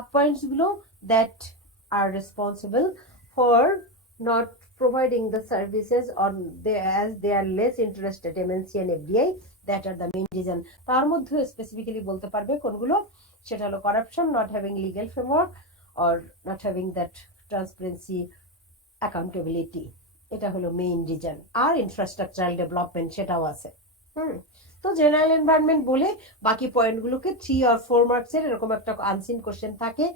Sub points গুলো that R responsible for not providing the services or as they are less interested MNC and FDI that are the main reason তার মধ্যে specifically বলতে পারবে কোনগুলো সেটা হলো corruption, not having legal framework or not having that transparency, accountability, এটা হলো main reason. আর infrastructural development সেটাও আছে। তো জেনারেল এনভায়রনমেন্ট বলে বাকি পয়েন্টগুলোকে 3 আর 4 মার্কসের এরকম একটা আনসিন কোশ্চেন থাকে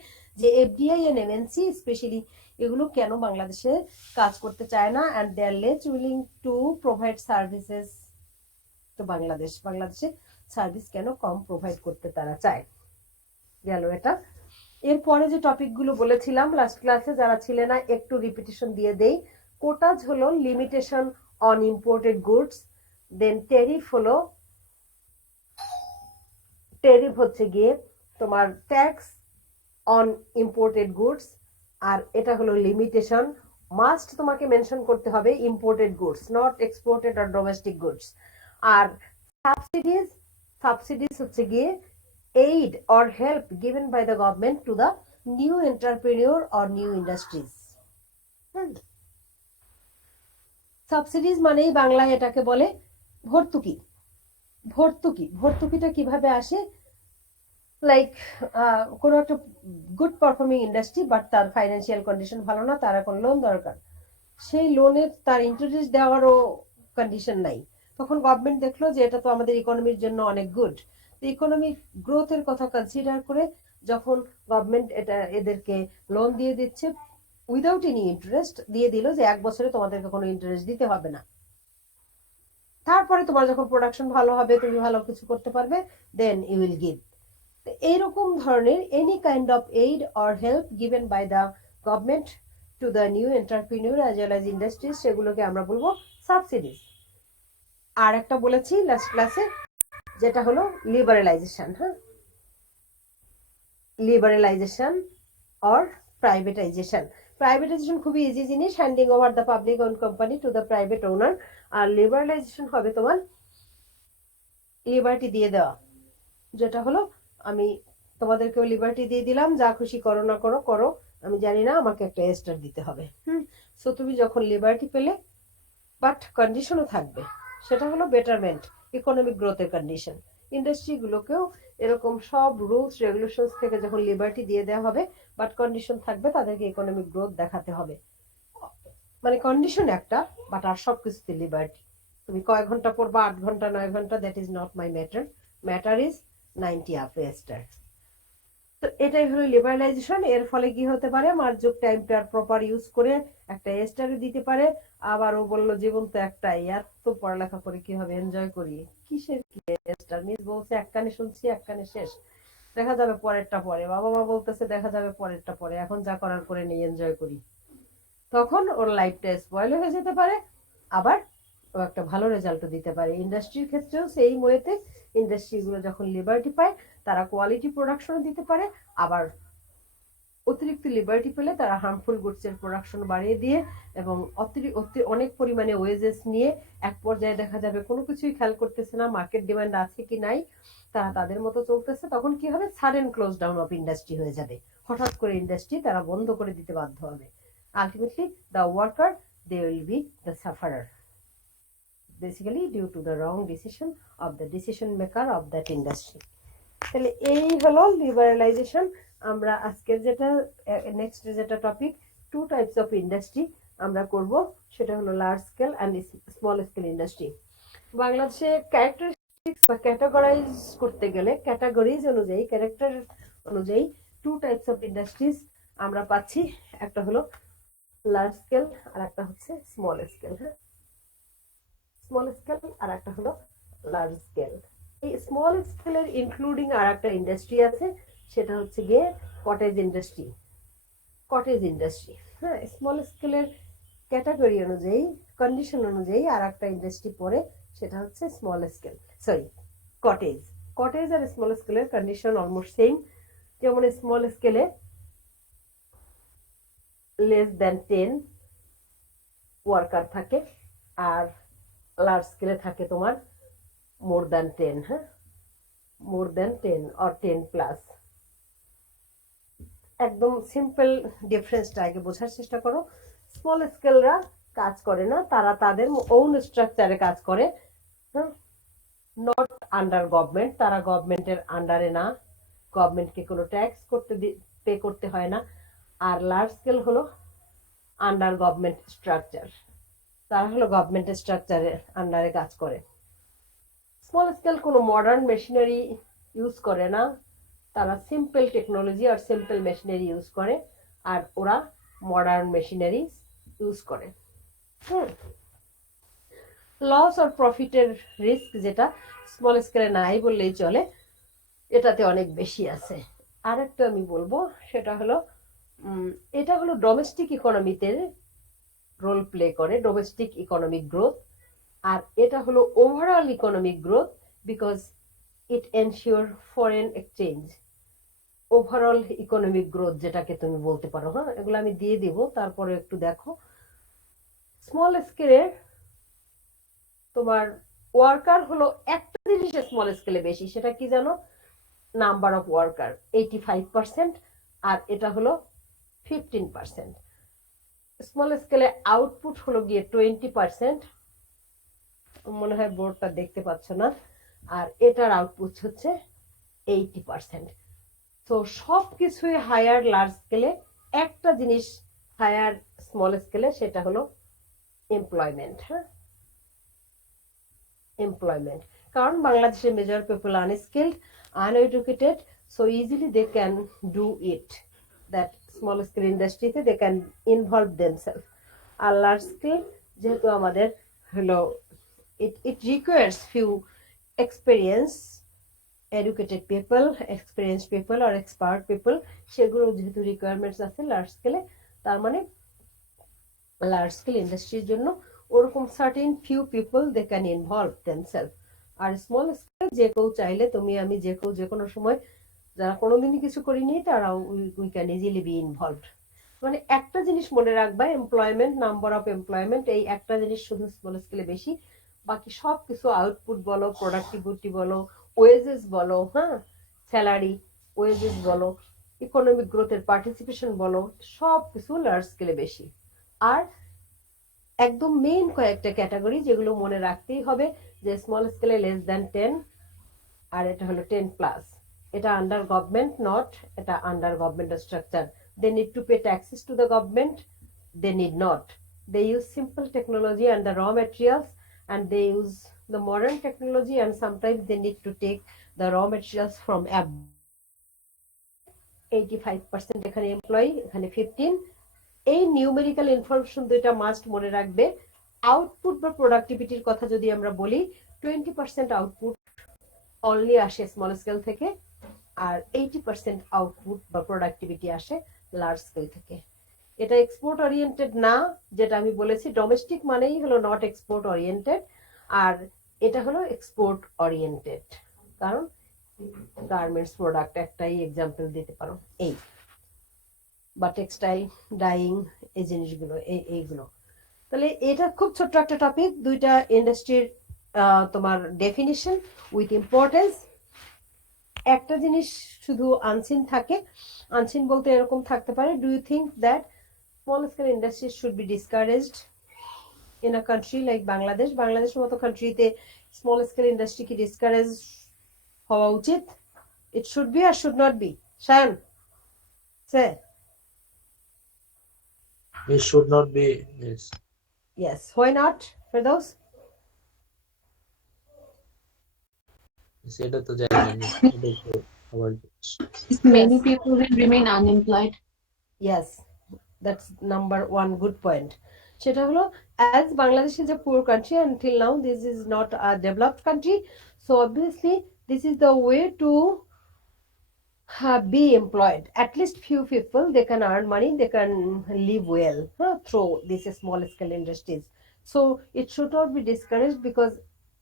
যে এফডিআই এন্ড এমএনসি স্পেশালি এগুলো কেন বাংলাদেশে কাজ করতে চায় না and they are less willing to provide services. তো বাংলাদেশে সার্ভিস কেন কম প্রোভাইড করতে তারা চায়, গেল এটা। এরপরে যে টপিকগুলো বলেছিলাম লাস্ট ক্লাসে যারা ছিল না একটু রিপিটিশন দিয়ে দেই। কোটাজ হলো limitation on imported goods, then tariff হচ্ছে গিয়ে তোমার ট্যাক্স অন ইম্পোর্টেড গুডস, আর এটা হলো লিমিটেশন। মাস্ট তোমাকে মেনশন করতে হবে imported goods, not exported or domestic goods. আর সাবসিডিজ হচ্ছে গিয়ে aid or help given by the government to the new entrepreneur or new industries. Subsidies মানেই বাংলায় এটাকে বলে ভর্তুকি। ভর্তুকিটা কিভাবে আসে, লাইক কোনো একটা গুড পারফর্মিং ইন্ডাস্ট্রি বাট তার ফাইন্যান্সিয়াল কন্ডিশন ভালো না, তার এখন লোন দরকার, সেই লোনের তার ইন্টারেস্ট দেওয়ারও কন্ডিশন নাই, তখন গভর্নমেন্ট দেখলো যে এটা তো আমাদের ইকোনমির জন্য অনেক গুড, ইকোনমিক গ্রোথের কথা কনসিডার করে যখন গভর্নমেন্ট এটা এদেরকে লোন দিয়ে দিচ্ছে উইদাউট এনি ইন্টারেস্ট, দিয়ে দিল যে 1 বছরে তোমাদেরকে কোনো ইন্টারেস্ট দিতে হবে না, তারপরে তোমার যখন প্রোডাকশন ভালো হবে তুমি ভালো কিছু করতে পারবে, দেন ইউ উইল গিভ। এইরকম ধরনের any kind of aid or help given by the government to the new entrepreneur as well as industries, সেগুলোকে আমরা বলবো সাবসিডিজ। আর একটা বলেছি লাস্ট ক্লাসে যেটা হলো লিবারালাইজেশন। লিবারালাইজেশন অর প্রাইভেটাইজেশন খুবই ইজি জিনিস, handing over the public owned company to the private owner. আর লিবারালাইজেশন হবে তোমার লিবার্টি দিয়ে দেওয়া, যেটা হলো আমি তোমাদেরকেও লিবার্টি দিয়ে দিলাম, যা খুশি করো না করো, আমি জানি না, আমাকে একটা এস্টার দিতে হবে। সো তুমি যখন লিবার্টি পেলে বাট কন্ডিশনও থাকবে, সেটা হলো বেটারমেন্ট, ইকোনমিক গ্রোথের কন্ডিশন। ইন্ডাস্ট্রিগুলোকেও এরকম সব রুলস রেগুলেশনস থেকে যখন লিবার্টি দিয়ে দেওয়া হবে বাট কন্ডিশন থাকবে, তাদেরকে ইকোনমিক গ্রোথ দেখাতে হবে, মানে কন্ডিশন একটা বাট আর সবকিছুতে লিবার্টি। তুমি কয় ঘন্টা পড়বা, 8 ঘন্টা 9 ঘন্টা, that is not my matter is 90 up এস্টার। তো এটাই হলো লিবারালাইজেশন। এর ফলে কি হতে পারে, মার্জুক টাইমটার প্রপার ইউজ করে একটা এস্টারে দিতে পারে। আবার ও বললো জীবন তো একটাই, আর তো পড়ালেখা করে কি হবে, এনজয় করি, কিসের কি এস্টার, মিস বলছে এক কানে শুনছি এক কানে শেষ, দেখা যাবে পরেরটা পরে, বাবা মা বলতেছে দেখা যাবে পরেরটা পরে, এখন যা করার করে নেই, এনজয় করি, তখন ওর লাইফটা স্পয়েল হয়ে যেতে পারে, আবার ও একটা ভালো রেজাল্টও দিতে পারে। ইন্ডাস্ট্রির ক্ষেত্রেও সেই ওয়েতে ইন্ডাস্ট্রিগুলো যখন লিবার্টি পায় তারা কোয়ালিটি প্রোডাকশন দিতে পারে, আবার অতিরিক্ত লিবার্টি পেলে তারা হার্মফুল গুডসের প্রোডাকশন বাড়িয়ে দিয়ে এবং অনেক পরিমাণে ওয়েজেস নিয়ে এক পর্যায়ে দেখা যাবে কোনো কিছুই খেয়াল করতেছে না মার্কেট ডিমান্ড আছে কি নাই, তারা তাদের মতো চলতেছে, তখন কি হবে, sudden close down of industry হয়ে যাবে, হঠাৎ করে ইন্ডাস্ট্রি তারা বন্ধ করে দিতে বাধ্য হবে। Ultimately the worker they will be the sufferer, basically due to the wrong decision of the decision maker of that industry. তাহলে এই হলো লিবারালাইজেশন। আমরা আজকের যেটা নেক্সট যেটা টপিক 2 টাইপস অফ ইন্ডাস্ট্রি আমরা করব, সেটা হলো large scale and small scale industry. বাংলাদেশে ক্যারেক্টারিস্টিক্স বা ক্যাটাগরাইজ করতে গেলে ক্যাটাগরিজ অনুযায়ী, ক্যারেক্টার অনুযায়ী 2 টাইপস অফ ইন্ডাস্ট্রিজ আমরা পাচ্ছি, একটা হলো লার্জ স্কেল আর একটা হচ্ছে স্মল স্কেল। স্মল স্কেল আর একটা হলো লার্জ স্কেল। এই স্মল স্কেলের ইনক্লুডিং আর একটা ইন্ডাস্ট্রি আছে, সেটা হচ্ছে গিয়ে কটেজ ইন্ডাস্ট্রি। হ্যাঁ, স্মল স্কেলের ক্যাটাগরি অনুযায়ী, কন্ডিশন অনুযায়ী আর একটা ইন্ডাস্ট্রি পড়ে, সেটা হচ্ছে small scale, sorry cottage. Cottage আর স্মল স্কেলের কন্ডিশন অলমোস্ট সেম, যেমন স্মল স্কেলে লেস দ্যান 10 ওয়ার্কার থাকে, আর লার্জ স্কেলে থাকে তোমার more than 10, more than 10 or 10 plus. একদম সিম্পল ডিফারেন্সটা আগে বোঝার চেষ্টা করো। স্মল স্কেলরা কাজ করে না, তারা তাদের ওন স্ট্রাকচারে কাজ করে, হ্যাঁ, নট আন্ডার গভর্নমেন্ট, তারা গভর্নমেন্টের আন্ডারে না, গভর্নমেন্টকে কোনো ট্যাক্স পে করতে হয় না। আর লার্জ স্কেল হলো আন্ডার গভর্নমেন্ট স্ট্রাকচার, তারা হলো গভর্নমেন্টের স্ট্রাকচারের আন্ডারে কাজ করে। স্মল স্কেল কোনো মডার্ন মেশিনারি ইউজ করে না, তারা সিম্পল টেকনোলজি আর সিম্পল মেশিনারি ইউজ করে, আর ওরা মডার্ন মেশিনারি ইউজ করে। লস আর প্রফিটের রিস্ক যেটা স্মল স্কেলে নাই বললেই চলে, এটাতে অনেক বেশি আছে। আরেকটা আমি বলবো, সেটা হলো এটা হলো ডোমেস্টিক ইকোনমিতে রোল প্লে করে, ডোমেস্টিক ইকোনমিক গ্রোথ। আর এটা হলো overall economic growth, because it ensure foreign exchange. Overall economic growth যেটাকে তুমি বলতে পারো। হ্যাঁ, এগুলো আমি দিয়ে দিব, তারপরে একটু দেখো। স্মল স্কেলে তোমার ওয়ার্কার হলো একটা জিনিসে স্মল স্কেলে বেশি, সেটা কি জানো? নাম্বার অফ ওয়ার্কার 85%, আর এটা হলো 15%। স্মল স্কেলে আউটপুট হলো গিয়ে 20%, মনে হয় বোর্ডটা দেখতে পাচ্ছ না, আর এটার আউটপুট হচ্ছে 80%। তো সবকিছুই হায়ার লার্জ স্কেলে, একটা জিনিস হায়ার স্মল স্কেলে, সেটা হলো এমপ্লয়মেন্ট। হ্যাঁ, এমপ্লয়মেন্ট, কারণ বাংলাদেশের major people unskilled, uneducated, so easily they can do it, that small scale ইন্ডাস্ট্রিতে দে ক্যান ইনভলভ দেমসেলফ। আর লার্জ স্কেল যেহেতু আমাদের হলো it requires few experienced educated people, experienced people or expert people, সেগুলো যেহেতু requirements আছে large স্কেলে, তার মানে লার্জ স্কেল ইন্ডাস্ট্রির জন্য ওরকম certain few people they can involve themselves. আর স্মল স্কেল যে কেউ চাইলে, তুমি আমি যে কেউ যে কোনো সময়, যারা কোনোদিনই কিছু করিনি, তারা we can easily B involved. মানে একটা জিনিস মনে রাখবা, এমপ্লয়মেন্ট, নাম্বার অফ এমপ্লয়মেন্ট, এই একটা জিনিস শুধু স্মল স্কেলে বেশি। বাকি সব কিছু আউটপুট বলো, প্রোডাক্টিভিটি বলো, ওয়েজেস বলো, হ্যাঁ, স্যালারি, ওয়েজেস বলো, ইকোনমিক গ্রোথের পার্টিসিপেশন বলো, সব কিছু লার্জ স্কেলে বেশি। আর একদম মেইন কয়েকটা ক্যাটাগরি যেগুলো মনে রাখতেই হবে, যে স্মল স্কেলে লেস দ্যান 10, আর এটা হলো 10+, এটা আন্ডার গভর্নমেন্ট নট, এটা under government structure. They need to pay taxes to the government, they need not. They use simple technology and the raw materials, and they use the modern technology, and sometimes they need to take the raw materials from 85% এখানে employee, এখানে 15। এই numerical information দুইটা must মনে রাখবে। Output বা প্রোডাক্টিভিটির কথা যদি আমরা বলি, 20% আউটপুট অনলি আসে স্মল স্কেল থেকে, আর 80% আউটপুট বা প্রোডাক্টিভিটি আসে লার্জ স্কেল থেকে। এটা এক্সপোর্ট ওরিয়েন্টেড না, যেটা আমি বলেছি, ডোমেস্টিক মানেই হলো নট এক্সপোর্ট ওরিয়েন্টেড, আর এটা হলো এক্সপোর্ট ওরিয়েন্টেড, কারণ গার্মেন্টস প্রোডাক্ট একটাই এক্সাম্পল দিতে পারো, এই বা টেক্সটাইল, ডাইং, এই জিনিসগুলো, এইগুলো। তাহলে এটা খুব ছোট্ট একটা টপিক, দুইটা ইন্ডাস্ট্রির তোমার ডেফিনিশন উইথ ইম্পর্টেন্স। একটা জিনিস শুধু আনসিন থাকে, আনসিন বলতে এরকম থাকতে পারে, do you think that small scale industry should be discouraged in a country like Bangladesh? বাংলাদেশের মতো কান্ট্রিতে স্মল স্কেল ইন্ডাস্ট্রি কি ডিসকারেজ হওয়া উচিত? ইট শুড বি আর should not be? Shan, say It should not be. Yes. Yes, why not, Firdaus? সেটা তো জানি না, এটা তো আমার Many Yes, people will remain unemployed. yes, that's number one good point. সেটা হলো, as Bangladesh is a poor country until now, this is not a developed country, so obviously this is the way to be employed. At least few people, they can earn money, they can live well through these small scale industries. So it should not be discouraged, because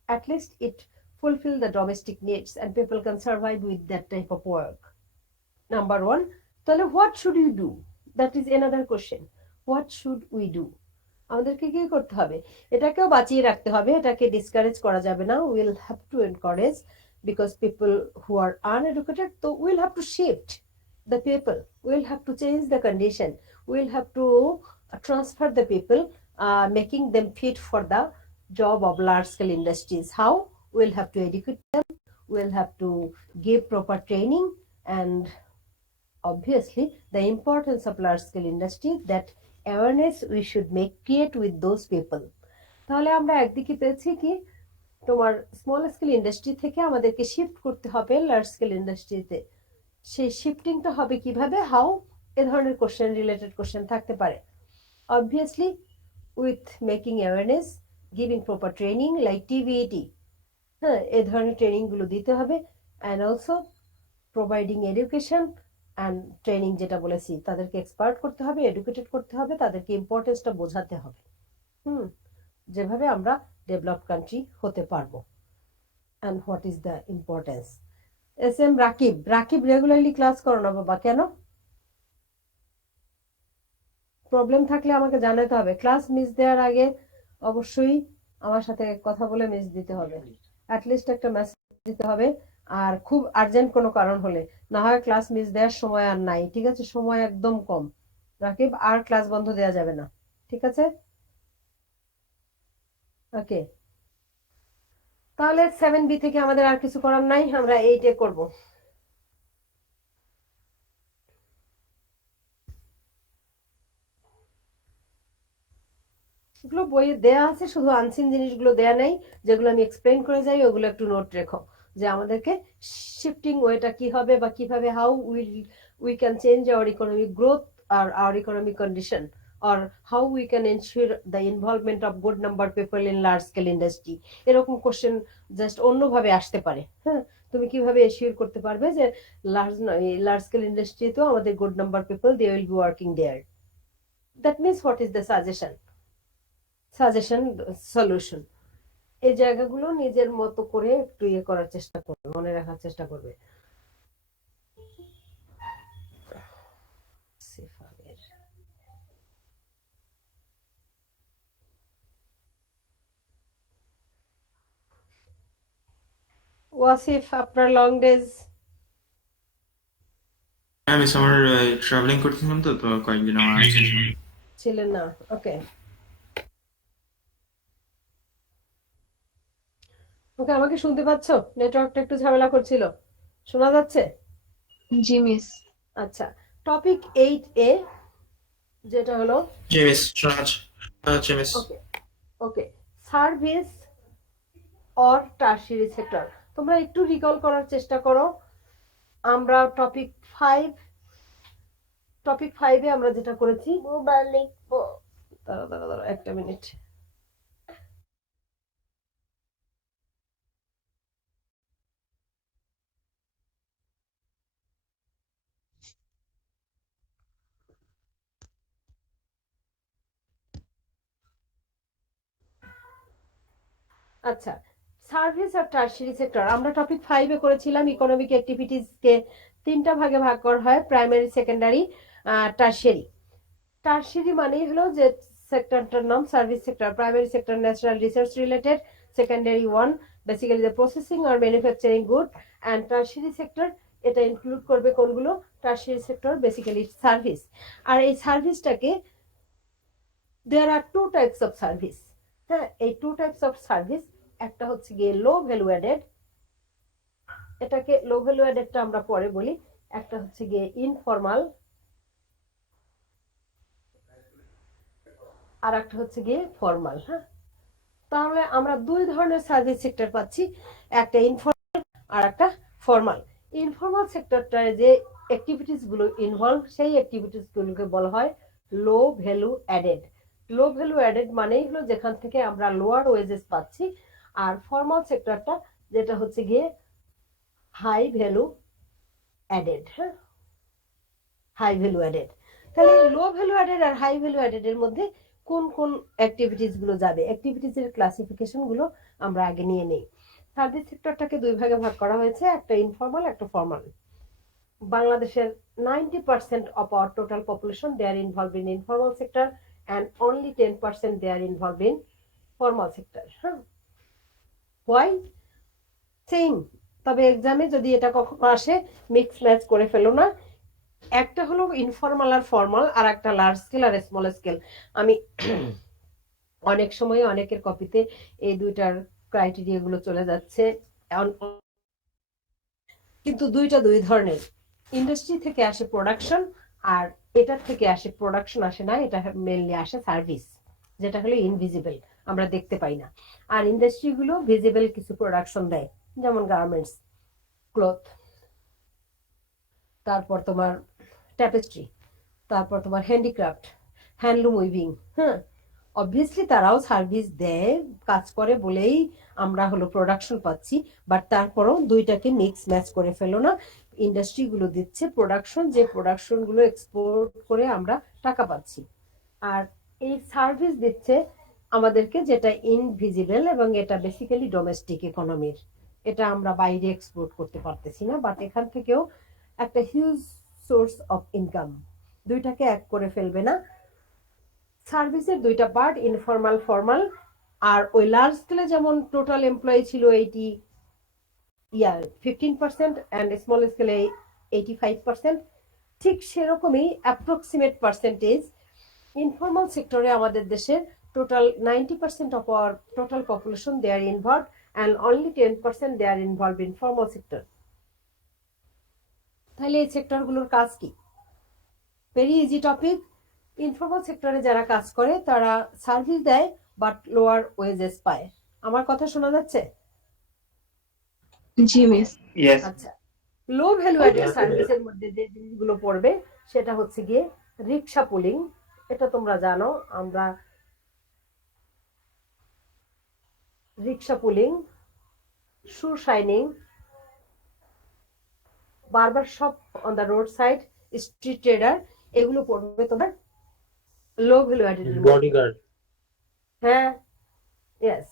at least it fulfill the domestic needs and people can survive with that type of work. Number one. তাহলে what should you do? That is another question. What should we do? আমাদেরকে কি করতে হবে? এটাকেও বাঁচিয়ে রাখতে হবে, এটাকে ডিসকারেজ করা যাবে না। Will have to encourage, because people who are uneducated, so we'll have to shift the people. We'll have to change the condition. We'll have to transfer the people, making them fit for the job of large scale industries. How? We'll have to educate them. We'll have to give proper training, and obviously the importance of large scale industry, that awareness we should create with those people. তাহলে আমরা একদিকে পেয়েছি কি, তোমার small scale industry থেকে আমাদেরকে shift করতে হবে লার্জ স্কেল ইন্ডাস্ট্রিতে। সেই শিফটিংটা হবে কিভাবে, হাউ, এ ধরনের কোশ্চেন, রিলেটেড কোশ্চেন থাকতে পারে। Obviously with making awareness, giving proper training like TVET, হ্যাঁ, এই ধরনের ট্রেনিং গুলো দিতে হবে। And also providing education and training, যেটা বলেছি, তাদেরকে এক্সপার্ট করতে হবে, এডুকেটেড করতে হবে, তাদেরকে ইম্পর্টেন্সটা বোঝাতে হবে, যেভাবে আমরা ডেভেলপড কান্ট্রি হতে পারবো। And what is the importance. S M Rakib, Rakib regularly class করো না বাবা, কেন? প্রবলেম থাকলে আমাকে জানাতে হবে। ক্লাস মিস দেওয়ার আগে অবশ্যই আমার সাথে কথা বলে মিস দিতে হবে, অ্যাটলিস্ট একটা মেসেজ দিতে হবে। আর খুব আর্জেন্ট কোনো কারণ হলে, না হয় ক্লাস মিস দেওয়ার সময় আর নাই, ঠিক আছে? সময় একদম কম রাকিব, আর ক্লাস বন্ধ দেওয়া যাবে না, ঠিক আছে? ওকে, তাহলে 7B থেকে আমাদের আর কিছু করার নাই, আমরা 8A করব। এগুলো বইয়ে দেয়া আছে, শুধু আনসিন জিনিসগুলো দেয়া নেই, যেগুলো আমি এক্সপ্লেইন করে যাই ওগুলো একটু নোট রেখো, যে আমাদেরকে শিফটিং ওয়েটা কি হবে, বা কিভাবে, how we can change our economic growth আর our economic condition, or how we can ensure the involvement of good number people in large scale industry। এরকম কোশ্চেন জাস্ট অন্যভাবে আসতে পারে। হ্যাঁ, তুমি কিভাবে এশিওর করতে পারবে যে লার্জ স্কেল ইন্ডাস্ট্রিতেও আমাদের good number people, they will be working there. That means what is the suggestion solution. এই জায়গাগুলো নিজের মতো করে একটু ইয়ে করার চেষ্টা করবে, মনে রাখার চেষ্টা করবে। ওয়াসিফ, আপনার লং ডেজ? আমি আমার ট্রাভেলিং করতেছিলাম, তো কয়েকদিন আমার ছিলেন না। ওকে ওকে, আমাকে শুনতে পাচ্ছ? নেটওয়ার্কটা একটু ঝামেলা করছিল, শোনা যাচ্ছে? জি মিস। আচ্ছা, টপিক 8A, যেটা হলো জি মিস, শোনা যাচ্ছে miss. Okay okay, service or tertiary sector. তোমরা একটু রিকল করার চেষ্টা করো। আমরা টপিক 5এ আমরা যেটা করেছি, দাঁড়াও একটা মিনিট। আচ্ছা, সার্ভিস আর টারশিয়ারি সেক্টর আমরা টপিক 5এ করেছিলাম। ইকোনমিক অ্যাক্টিভিটিসকে 3টা ভাগে ভাগ করা হয়, প্রাইমারি, সেকেন্ডারি, টারশিয়ারি। টারশিয়ারি মানেই হলো যে সেক্টরটার নাম service sector. Primary sector natural resource related, secondary one basically the processing আর manufacturing good, and tertiary sector এটা ইনক্লুড করবে কোনগুলো? Tertiary sector basically service. আর এই সার্ভিসটাকে, there are 2 types of service. হ্যাঁ, এই 2 টাইপস অফ সার্ভিস, একটা হচ্ছে গিয়ে লো ভ্যালু অ্যাডেড, এটাকে লো ভ্যালু অ্যাডেডটা আমরা পরে বলি। একটা হচ্ছে গিয়ে ইনফর্মাল, আর একটা হচ্ছে গিয়ে ফর্মাল। হ্যাঁ, তাহলে আমরা 2 ধরনের সার্ভিস সেক্টর পাচ্ছি, একটা ইনফর্মাল আর একটা ফর্মাল। ইনফর্মাল সেক্টরটায় যে অ্যাক্টিভিটিস গুলো ইনভলভ, সেই অ্যাক্টিভিটিস গুলোকে বলা হয় লো ভ্যালু অ্যাডেড। লো ভ্যালু অ্যাডেড মানেই হলো যেখান থেকে আমরা লোয়ার ওয়েজেস পাচ্ছি। আর ফর্মাল সেক্টরটা যেটা হচ্ছে গিয়ে হাই ভ্যালু অ্যাডেড। হ্যাঁ, হাই ভ্যালু অ্যাডেড। তাহলে লো ভ্যালু অ্যাডেড আর হাই ভ্যালু অ্যাডেড এর মধ্যে কোন কোন অ্যাক্টিভিটিস গুলো যাবে, অ্যাক্টিভিটিস এর ক্লাসিফিকেশন গুলো আমরা আগে নিয়ে নেই। সার্ভিস সেক্টরটাকে 2 ভাগে ভাগ করা হয়েছে, একটা ইনফর্মাল, একটা ফর্মাল। বাংলাদেশের 90% of our total population they are involved in informal sector, and only 10% they are involved in formal sector. Why? Same, তবে এক্সামে যদি এটা কখনো আসে, মিক্স ম্যাচ করে ফেলো না। একটা হলো ইনফর্মাল আর ফর্মাল, আর একটা লার্জ স্কেল আর স্মল স্কেল। আমি অনেক সময় অনেকের কপিতে এই দুইটার ক্রাইটেরিয়া গুলো চলে যাচ্ছে, কিন্তু দুইটা দুই ধরনের। ইন্ডাস্ট্রি থেকে আসে প্রোডাকশন, আর এটার থেকে আসে প্রোডাকশন আসে না, এটা মেনলি আসে সার্ভিস, যেটা হলো ইনভিজিবল, আমরা দেখতে পাই না। আর ইন্ডাস্ট্রি গুলো ভিজিবল কিছু প্রোডাকশন দেয়, যেমন গার্মেন্টস, ক্লথ, তারপর তোমার ট্যাপেস্ট্রি, তারপর তোমার হ্যান্ডিক্রাফট, হ্যান্ডলুম উইভিং। হ্যাঁ, অবভিয়াসলি তারাও সার্ভিস দেয়, কাজ করে বলেই আমরা হলো প্রোডাকশন পাচ্ছি। বাট তারপরও দুইটাকে মিক্স ম্যাচ করে ফেলো না। ইন্ডাস্ট্রি গুলো দিচ্ছে প্রোডাকশন, যে প্রোডাকশন গুলো এক্সপোর্ট করে আমরা টাকা পাচ্ছি, আর এই সার্ভিস দিচ্ছে আমাদেরকে যেটা ইনভিজিবল, এবং এটা বেসিক্যালি ডোমেস্টিক ইকোনমির, এটা আমরা বাইরে এক্সপোর্ট করতে পারতেছি না, বাট এখান থেকেও একটা হিউজ সোর্স অফ ইনকাম। দুইটাকে এক করে ফেলবে না। সার্ভিসের দুইটা পার্ট, ইনফর্মাল, ফর্মাল। আর ওই লার্জ স্কেলে যেমন টোটাল এমপ্লয়ি ছিল 15%, অ্যান্ড স্মল স্কেলে 85%, ঠিক সেরকমই অ্যাপ্রক্সিমেট পার্সেন্টেজ ইনফর্মাল সেক্টরে আমাদের দেশের total 90% of our total population they are involve, and only 10% they are involve in formal sector. তাহলে এই সেক্টরগুলোর কাজ কি? Very easy topic. ইনফর্মাল সেক্টরে যারা কাজ করে তারা সার্ভিস দেয়, বাট লোয়ার ওয়েজেস পায়। আমার কথা শোনা যাচ্ছে? জি মিস। Yes. আচ্ছা, লো ভ্যালু অ্যাডেড সার্ভিসের মধ্যে যে জিনিসগুলো পড়বে সেটা হচ্ছে গিয়ে রিক্সা পুলিং। এটা তোমরা জানো, আমরা rickshaw pulling, shoe shining, barber shop on the road side, street trader, এগুলো পড়বে তোমার লো ভ্যালু অ্যাডেড। বডিগার্ড। হ্যাঁ, ইয়েস।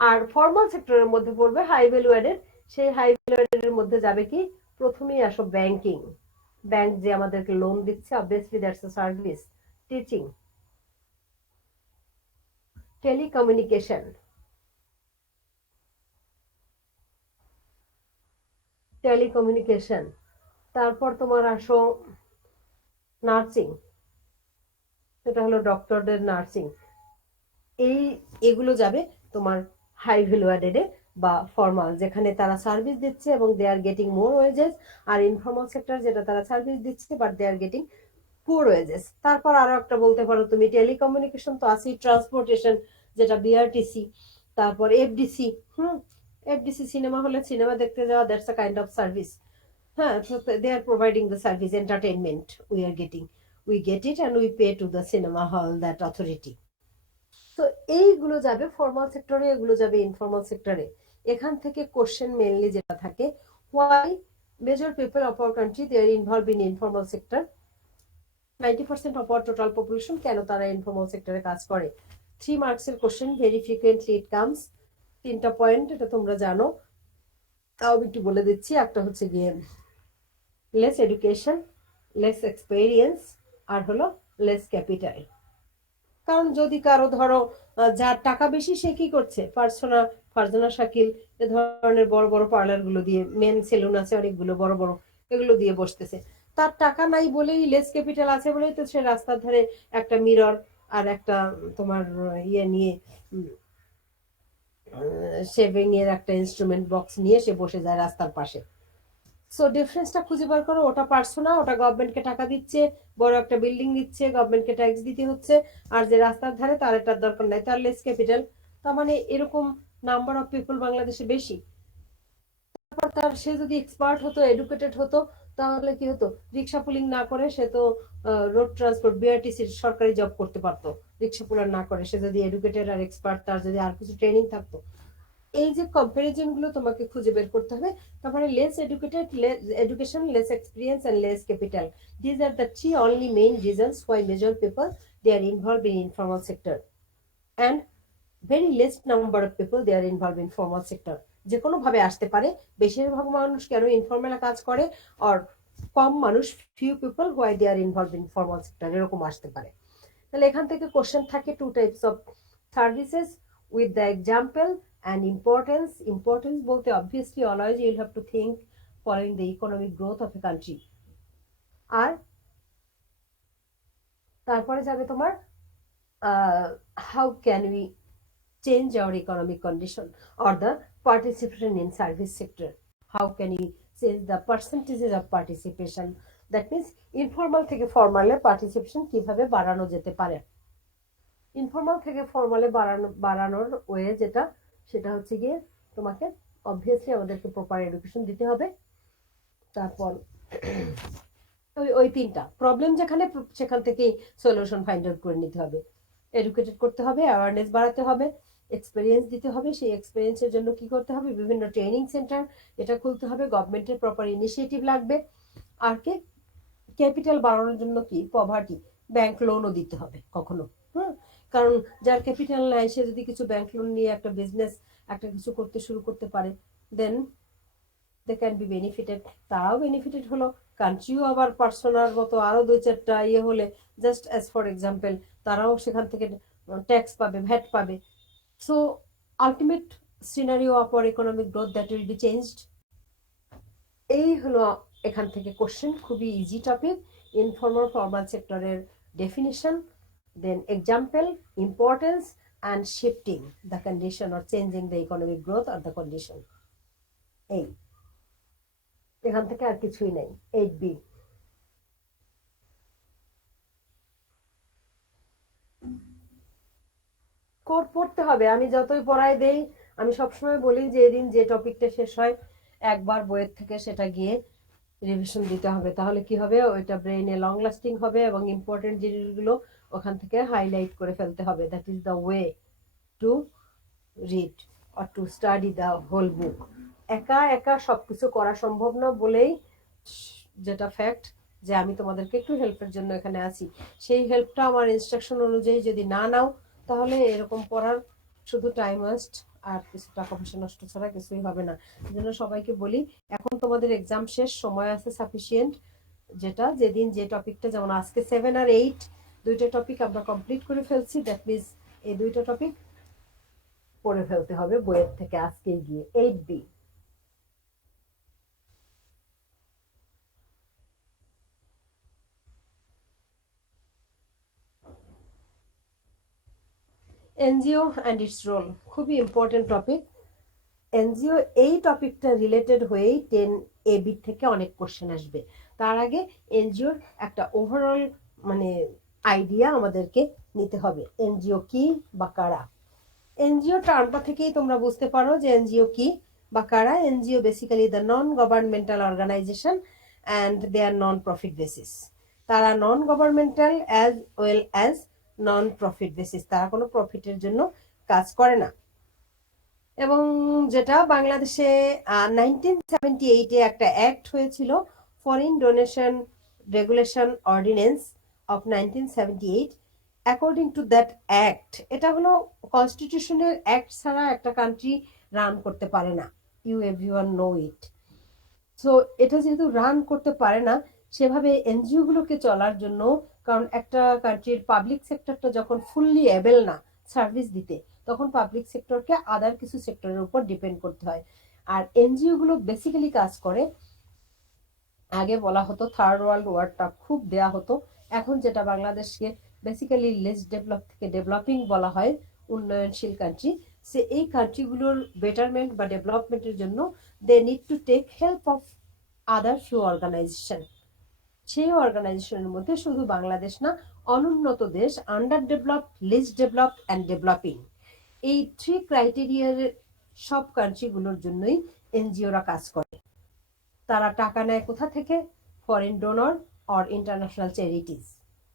আর ফর্মাল সেক্টরের মধ্যে পড়বে হাই ভ্যালু অ্যাডেড। সেই হাই ভ্যালু অ্যাডেড মধ্যে যাবে কি? প্রথমেই আসো ব্যাংকিং, ব্যাংক যে আমাদেরকে লোন দিচ্ছে, obviously that's a service. Teaching, telecommunication, telecommunication, তারপর তোমার আসো নার্সিং, সেটা হলো ডক্টরদের নার্সিং। এগুলো যাবে তোমার হাই ভ্যালু অ্যাডেডে বা ফর্মাল, যেখানে তারা সার্ভিস দিচ্ছে এবং they are getting more wages. আর ইনফর্মাল সেক্টর, যেটা তারা সার্ভিস দিচ্ছে but they are getting poor wages. তারপর আরো একটা বলতে পারো তুমি টেলিকমিউনিকেশন, তো আসি ট্রান্সপোর্টেশন, যেটা বিআরটিসি, তারপর এফডিসি। এফডিসি সিনেমা হলে সিনেমা দেখতে যাওয়া, that's a kind of service. হ্যাঁ, they are providing the service, entertainment we get it and we pay to the cinema hall that authority. তো এইগুলো যাবে ফর্মাল সেক্টরে, এগুলো যাবে ইনফর্মাল সেক্টরে। এখান থেকে কোশ্চেন মেনলি যেটা থাকে, why major people of our country they are involve in informal sector, 90% of our total population কেন তারা ইনফর্মাল সেক্টরে কাজ করে। 3 মার্কসের question, very frequently it comes. 3টা পয়েন্ট, এটা তোমরা জানো, তাও আমি একটু বলে দিচ্ছি। একটা হচ্ছে গিয়ে লেস এডুকেশন, লেস এক্সপেরিয়েন্স, আর হলো লেস ক্যাপিটাল। কারণ যদি কারো ধরো যার টাকা বেশি, সে কি করছে, ফারজানা শাকিল এ ধরনের বড় বড় পার্লার গুলো দিয়ে, মেন সেলুন আছে অনেকগুলো বড় বড়, এগুলো দিয়ে বসতেছে। তার টাকা নাই বলেই, লেস ক্যাপিটাল আছে বলেই তো সে রাস্তার ধারে একটা মিরর আর একটা তোমার ইয়ে নিয়ে, শেভিং এর একটা ইনস্ট্রুমেন্ট বক্স নিয়ে সে বসে যায় রাস্তার পাশে। সো ডিফারেন্সটা খুঁজে বার করো। ওটা পারছো না, ওটা গভর্নমেন্টকে টাকা দিচ্ছে, বড় একটা বিল্ডিং দিচ্ছে, গভর্নমেন্টকে ট্যাক্স দিতে হচ্ছে। আর যে রাস্তার ধারে, তার এটার দরকার নাই, তার লেস ক্যাপিটাল। তার মানে এরকম নাম্বার অফ পিপল বাংলাদেশে বেশি। তারপর সে যদি এক্সপার্ট হতো, এডুকেটেড হতো, তাহলে কি হতো? রিক্সা পুলিং না করে সে তো রোড ট্রান্সপোর্ট, বিআরটিসির সরকারি জব করতে পারতো। রিক্সা পুলার না করে, সে যদি এডুকেটেড আর এক্সপার্ট, তার যদি আর কিছু ট্রেনিং থাকতো। এই যে কম্পারিজন গুলো তোমাকে খুঁজে বের করতে হবে। তারপরে less educated, education, less experience and less capital, this are the 3 only main reasons why major people they are involved in informal sector, and very less number of people they are involved in formal sector. যে কোনো ভাবে আসতে পারে। বেশিরভাগ মানুষ কেন informal কাজ করে, আর কম মানুষ, few people why they are involved in formal sector, এরকম আসতে পারে। তাহলে এখান থেকে কোশ্চেন থাকে 2 types of services with the example and importance. Importance বলতে obviously always you'll have to think following the economic growth of a country. আর তারপরে যাবে তোমার how can we change our economic condition or the participation in service sector. How can we change the percentages of participation? That means informal থেকে formal participation কিভাবে বাড়ানো যেতে পারে। Informal থেকে ফর্মালে বাড়ানোর ওয়ে যেটা, সেটা হচ্ছে গিয়ে তোমাকে অবভিয়াসলি আমাদেরকে প্রপার এডুকেশন দিতে হবে। তারপর ওই তিনটা প্রবলেম যেখানে, সেখান থেকেই সলিউশন ফাইন্ড আউট করে নিতে হবে। এডুকেটেড করতে হবে, অ্যাওয়ারনেস বাড়াতে হবে, এক্সপিরিয়েন্স দিতে হবে। সেই এক্সপিরিয়েন্সের জন্য কি করতে হবে, বিভিন্ন ট্রেনিং সেন্টার এটা খুলতে হবে, গভর্নমেন্টের প্রপার ইনিশিয়েটিভ লাগবে। আর কি ক্যাপিটাল বাড়ানোর জন্য কি পভার্টি ব্যাংক লোনও দিতে হবে কখনো। কারণ যার ক্যাপিটাল নাই সে যদি কিছু ব্যাংক লোন নিয়ে একটা বিজনেস একটা কিছু করতে শুরু করতে পারে, দেন দে ক্যান বি বেনিফিটেড। তারাও বেনিফিটেড হলো, কান্ট্রিও আবার পার্সোনাল মতো আরো 2-4টা ইয়ে হলে, জাস্ট অ্যাজ ফর এক্সাম্পল, তারাও সেখান থেকে ট্যাক্স পাবে, ভ্যাট পাবে। So ultimate scenario of our economic growth that will be changed. এই হলো এখান থেকে কোশ্চেন, খুবই ইজি টপিক। ইনফর্মাল ফর্মাল সেক্টরের definition, then example, importance and shifting the condition or changing the economic growth or the condition. এই এখান থেকে আর কিছুই নেই। 8B কোড পড়তে হবে। আমি যতই পড়াই দেই, আমি সবসময় বলি যে এদিন যে টপিকটা শেষ হয় একবার বইয়ের থেকে সেটা গিয়ে রিভিশন দিতে হবে। তাহলে কি হবে, ওইটা ব্রেইনে লং লাস্টিং হবে এবং ইম্পর্টেন্ট জিনিসগুলো ওখান থেকে হাইলাইট করে ফেলতে হবে। That is the way to read or to study the whole book. একা একা সবকিছু করা সম্ভব না বলেই যেটা ফ্যাক্ট, যে আমি তোমাদেরকে একটু হেল্পের জন্য এখানে আছি। সেই হেল্পটা আমার ইনস্ট্রাকশন অনুযায়ী যদি না নাও, তাহলে এরকম পড়ার শুধু টাইম ওয়েস্ট আর কিছু টাকা পয়সা নষ্ট ছাড়া কিছুই হবে না। এই জন্য সবাইকে বলি, এখন তোমাদের এক্সাম শেষ, সময় আছে সাফিসিয়েন্ট। যেটা যেদিন যে টপিকটা, যেমন আজকে 7 আর 8 দুইটা টপিক আমরা কমপ্লিট করে ফেলছি, দ্যাট মিনস এই দুইটা টপিক পড়ে ফেলতে হবে বইয়ের থেকে আজকে গিয়ে। 8B NGO and its role, খুবই ইম্পর্টেন্ট টপিক। এনজিও এই টপিকটা রিলেটেড হয়েই 10AB থেকে অনেক কোশ্চেন আসবে। তার আগে এনজিওর একটা ওভারঅল মানে আইডিয়া আমাদেরকে নিতে হবে, এনজিও কি বা কারা। এনজিও টার্মটা থেকেই তোমরা বুঝতে পারো যে এনজিও কি বা কারা। NGO basically the non governmental organization and they are non profit basis. তারা non governmental as well as non profit basis, তারা কোনো প্রফিটের জন্য কাজ করে না। এবং যেটা বাংলাদেশে 1978-এ একটা অ্যাক্ট হয়েছিল, foreign donation regulation ordinance of 1978। According to that act, এটা হলো কনস্টিটিউশনের অ্যাক্ট ছাড়া একটা কান্ট্রি রান করতে পারে না। You everyone know it. So এটা যেহেতু রান করতে পারে না, সেভাবে এনজিও গুলোকে চলার জন্য, কারণ একটা কান্ট্রির পাবলিক সেক্টরটা যখন ফুললি এবেল না সার্ভিস দিতে, তখন পাবলিক সেক্টরকে আদার কিছু সেক্টরের উপর ডিপেন্ড করতে হয়। আর এনজিও গুলো বেসিক্যালি কাজ করে, আগে বলা হতো থার্ড ওয়ার্ল্ড ওয়ারটা খুব দেয়া হতো, এখন যেটা বাংলাদেশকে বেসিক্যালি লেস ডেভেলপ থেকে ডেভেলপিং বলা হয়, উন্নয়নশীল কান্ট্রি, সে এই কান্ট্রিগুলোর বেটারমেন্ট বা ডেভেলপমেন্টের জন্য they need to take help of other few organization. সেই অর্গানাইজেশনের মধ্যে শুধু বাংলাদেশ না, অনুন্নত দেশ, under develop, least develop and developing, এই 3 ক্রাইটেরিয়ার সব কান্ট্রিগুলোর জন্যই এনজিওরা কাজ করে। তারা টাকা নেয় কোথা থেকে, foreign donor or international charities,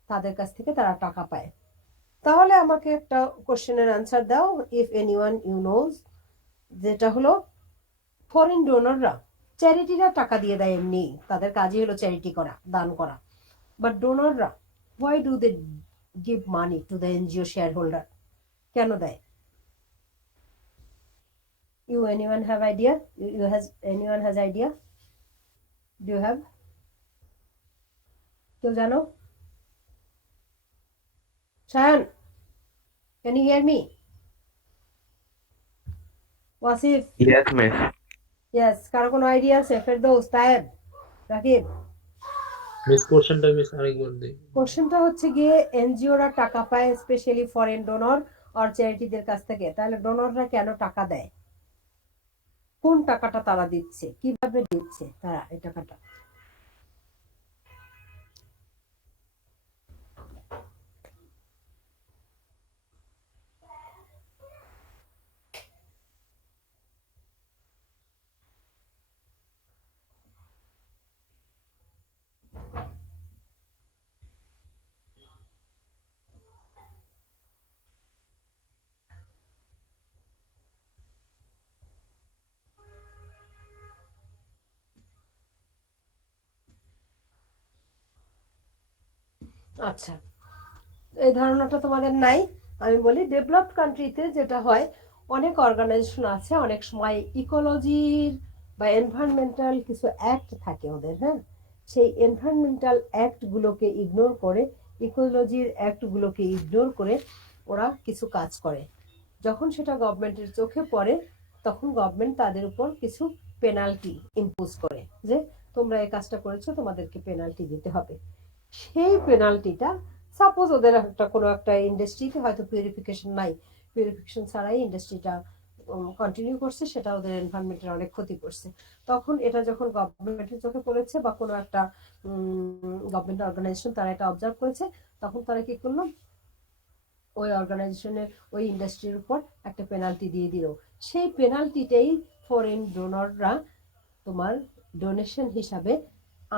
তাদের কাছ থেকে তারা টাকা পায়। তাহলে আমাকে একটা কোশ্চেনের আনসার দাও, ইফ এনিওয়ান ইউ নোজ, যেটা হলো ফরেন ডোনররা, চ্যারিটিরা টাকা দিয়ে দেয় এমনি, তাদের কাজই হলো চ্যারিটি করা, দান করা। বাট ডোনররা, why do they give money to the NGO share holder? কেন দেয়? You anyone have idea? Anyone has idea? Do you have? কেউ জানো? Shayan, can you hear me? Wasif? Yes, miss. Yes, কারো কোনো আইডিয়া আছে? ফেরদৌস, তায়েব, রাকিব? মিস কোশ্চেনটা মিস আরেকবার দিই। কোশ্চেনটা হচ্ছে গিয়ে এনজিওরা টাকা পায় স্পেশালি ফরেন ডোনর আর চ্যারিটিদের কাছ থেকে, তাহলে ডোনররা কেন টাকা দেয়, কোন টাকাটা তারা দিচ্ছে, কিভাবে দিচ্ছে তারা এই টাকাটা? আচ্ছা, এই ধারণাটা তোমাদের নাই। আমি বলি ডেভেলপড কান্ট্রিতে যেটা হয়, অনেক অর্গানাইজেশন আছে, অনেক সময় ইকোলজির বা এনভায়রনমেন্টাল কিছু অ্যাক্ট থাকে ওদের, হ্যাঁ, সেই এনভায়রনমেন্টাল অ্যাক্টগুলোকে ইগনোর করে, ইকোলজির অ্যাক্টগুলোকে ইগনোর করে ওরা কিছু কাজ করে। যখন সেটা গভর্নমেন্টের চোখে পড়ে, তখন গভর্নমেন্ট তাদের উপর কিছু পেনাল্টি ইম্পোজ করে, যে তোমরা এই কাজটা করেছো, তোমাদেরকে পেনাল্টি দিতে হবে। সেই পেনাল্টিটা, সাপোজ ওদের একটা কোনো একটা ইন্ডাস্ট্রিতে হয়তো পিউরিফিকেশন নাই, পিউরিফিকেশন ছাড়াই ইন্ডাস্ট্রিটা কন্টিনিউ করছে, সেটা ওদের এনভায়রনমেন্টের অনেক ক্ষতি করছে, তখন এটা যখন গভর্নমেন্টের চোখে পড়েছে বা কোনো একটা গভর্নমেন্ট অর্গানাইজেশন তারা এটা অবজার্ভ করেছে, তখন তারা কি করলো, ওই অর্গানাইজেশনের ওই ইন্ডাস্ট্রির উপর একটা পেনাল্টি দিয়ে দিল। সেই পেনাল্টিটাই ফরেন ডোনররা তোমার ডোনেশন হিসাবে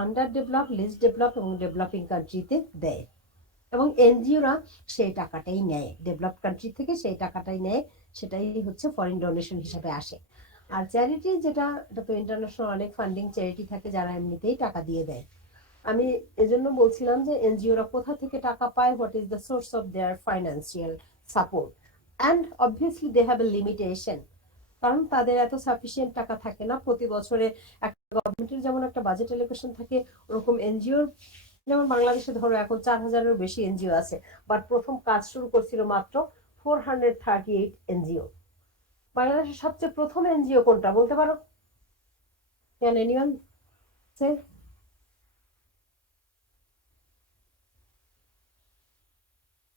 আন্ডার ডেভেলপ, লিস্ট ডেভেলপ এবং ডেভেলপিং কান্ট্রিতে দেয়, এবং এনজিওরা সেই টাকাটাই নেয় ডেভেলপ কান্ট্রি থেকে, সেই টাকাটাই নেয়, সেটাই হচ্ছে ফরেন ডোনেশন হিসাবে আসে। আর চ্যারিটি যেটা, এটা তো ইন্টারন্যাশনাল অনেক ফান্ডিং চ্যারিটি থাকে যারা এমনিতেই টাকা দিয়ে দেয়। আমি এজন্য বলছিলাম যে এনজিওরা কোথা থেকে টাকা পায়, what is the source of their financial support, and obviously they have a limitation, কারণ তাদের এত সাফিসিয়েন্ট টাকা থাকে না প্রতি বছরে। একটা গভর্নমেন্টের যেমন একটা বাজেট এলোকেশন থাকে, ওরকম এনজিওর, যেমন বাংলাদেশে ধরো এখন 4,000-এরও বেশি এনজিও আছে, বাট প্রথম কাজ শুরু করছিল মাত্র 438 এনজিও। বাংলাদেশের সবচেয়ে প্রথম এনজিও কোনটা বলতে পারো? ক্যান এনিওয়ান সে?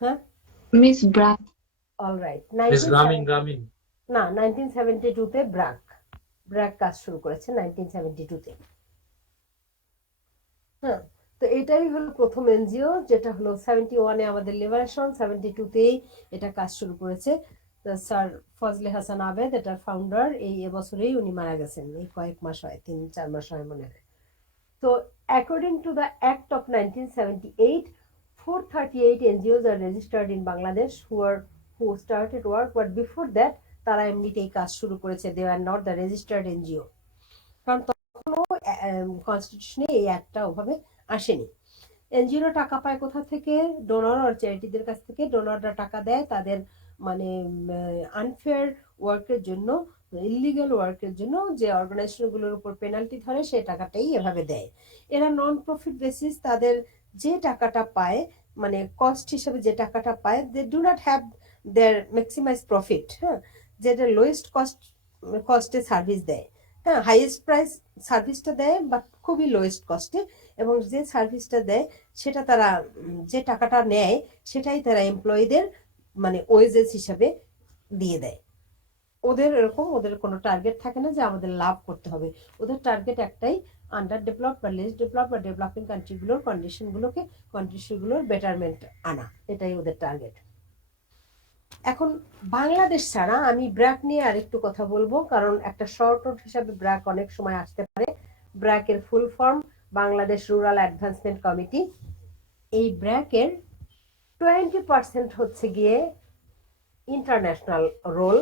হ্যাঁ, Miss Brack. অলরাইট, মিস গ্রামীণ গ্রামীণ না, 1972-তে ব্র্যাক, ব্র্যাক কাজ শুরু করেছে 1972-তে। হ্যাঁ, তো এটাই হলো প্রথম এনজিও, যেটা হলো 71-এ আমাদের লিবারেশন, 72-তেই এটা কাজ শুরু করেছে। স্যার ফজলে হাসান আবেদ এটার ফাউন্ডার, এই এবছরেই উনি মারা গেছেন, এই কয়েক মাস হয়, 3-4 মাস হয় মনে হয়। তো according to the act of 1978, 438 NGOs are registered in Bangladesh who started work, but before that তারা এমনিতেই কাজ শুরু করেছে, they are not the registered NGO, কারণ তখনও কনস্টিটিউশনে এই অ্যাক্টটা ওভাবে আসেনি। এনজিওরা টাকা পায় কোথা থেকে? ডোনর আর চ্যারিটিদের কাছ থেকে। ডোনররা টাকা দেয় তাদের মানে আনফেয়ার ওয়ার্কের জন্য, ইলিগাল ওয়ার্কের জন্য, যে অর্গানাইজেশনগুলোর উপর পেনাল্টি ধরে সেই টাকাটাই এভাবে দেয়। এরা নন প্রফিট বেসিস তাদের যে টাকাটা পায়, মানে কস্ট হিসেবে যে টাকাটা পায়, they do not have their maximize profit, হ্যাঁ, যেটা লোয়েস্ট কস্টে সার্ভিস দেয়, হ্যাঁ, হাইয়েস্ট প্রাইস সার্ভিসটা দেয় বাট খুবই লোয়েস্ট কস্টে, এবং যে সার্ভিসটা দেয় সেটা তারা যে টাকাটা নেয় সেটাই তারা এমপ্লয়ীদের মানে ওয়েজেস হিসাবে দিয়ে দেয়। ওদের এরকম, ওদের কোনো টার্গেট থাকে না যে আমাদের লাভ করতে হবে, ওদের টার্গেট একটাই, আন্ডার ডেভেলপ বা লেস ডেভেলপ বা ডেভেলপিং কান্ট্রিগুলোর কন্ডিশনগুলোর বেটারমেন্ট আনা, এটাই ওদের টার্গেট। এখন বাংলাদেশ ছাড়া আমি ব্র্যাক নিয়ে আরেকটু কথা বলবো, কারণ একটা শর্ট নোট হিসাবে ব্র্যাক অনেক সময় আসতে পারে। ব্র্যাকের full form Bangladesh rural advancement committee. এই ব্র্যাকের 20% হচ্ছে গিয়ে ইন্টারন্যাশনাল রোল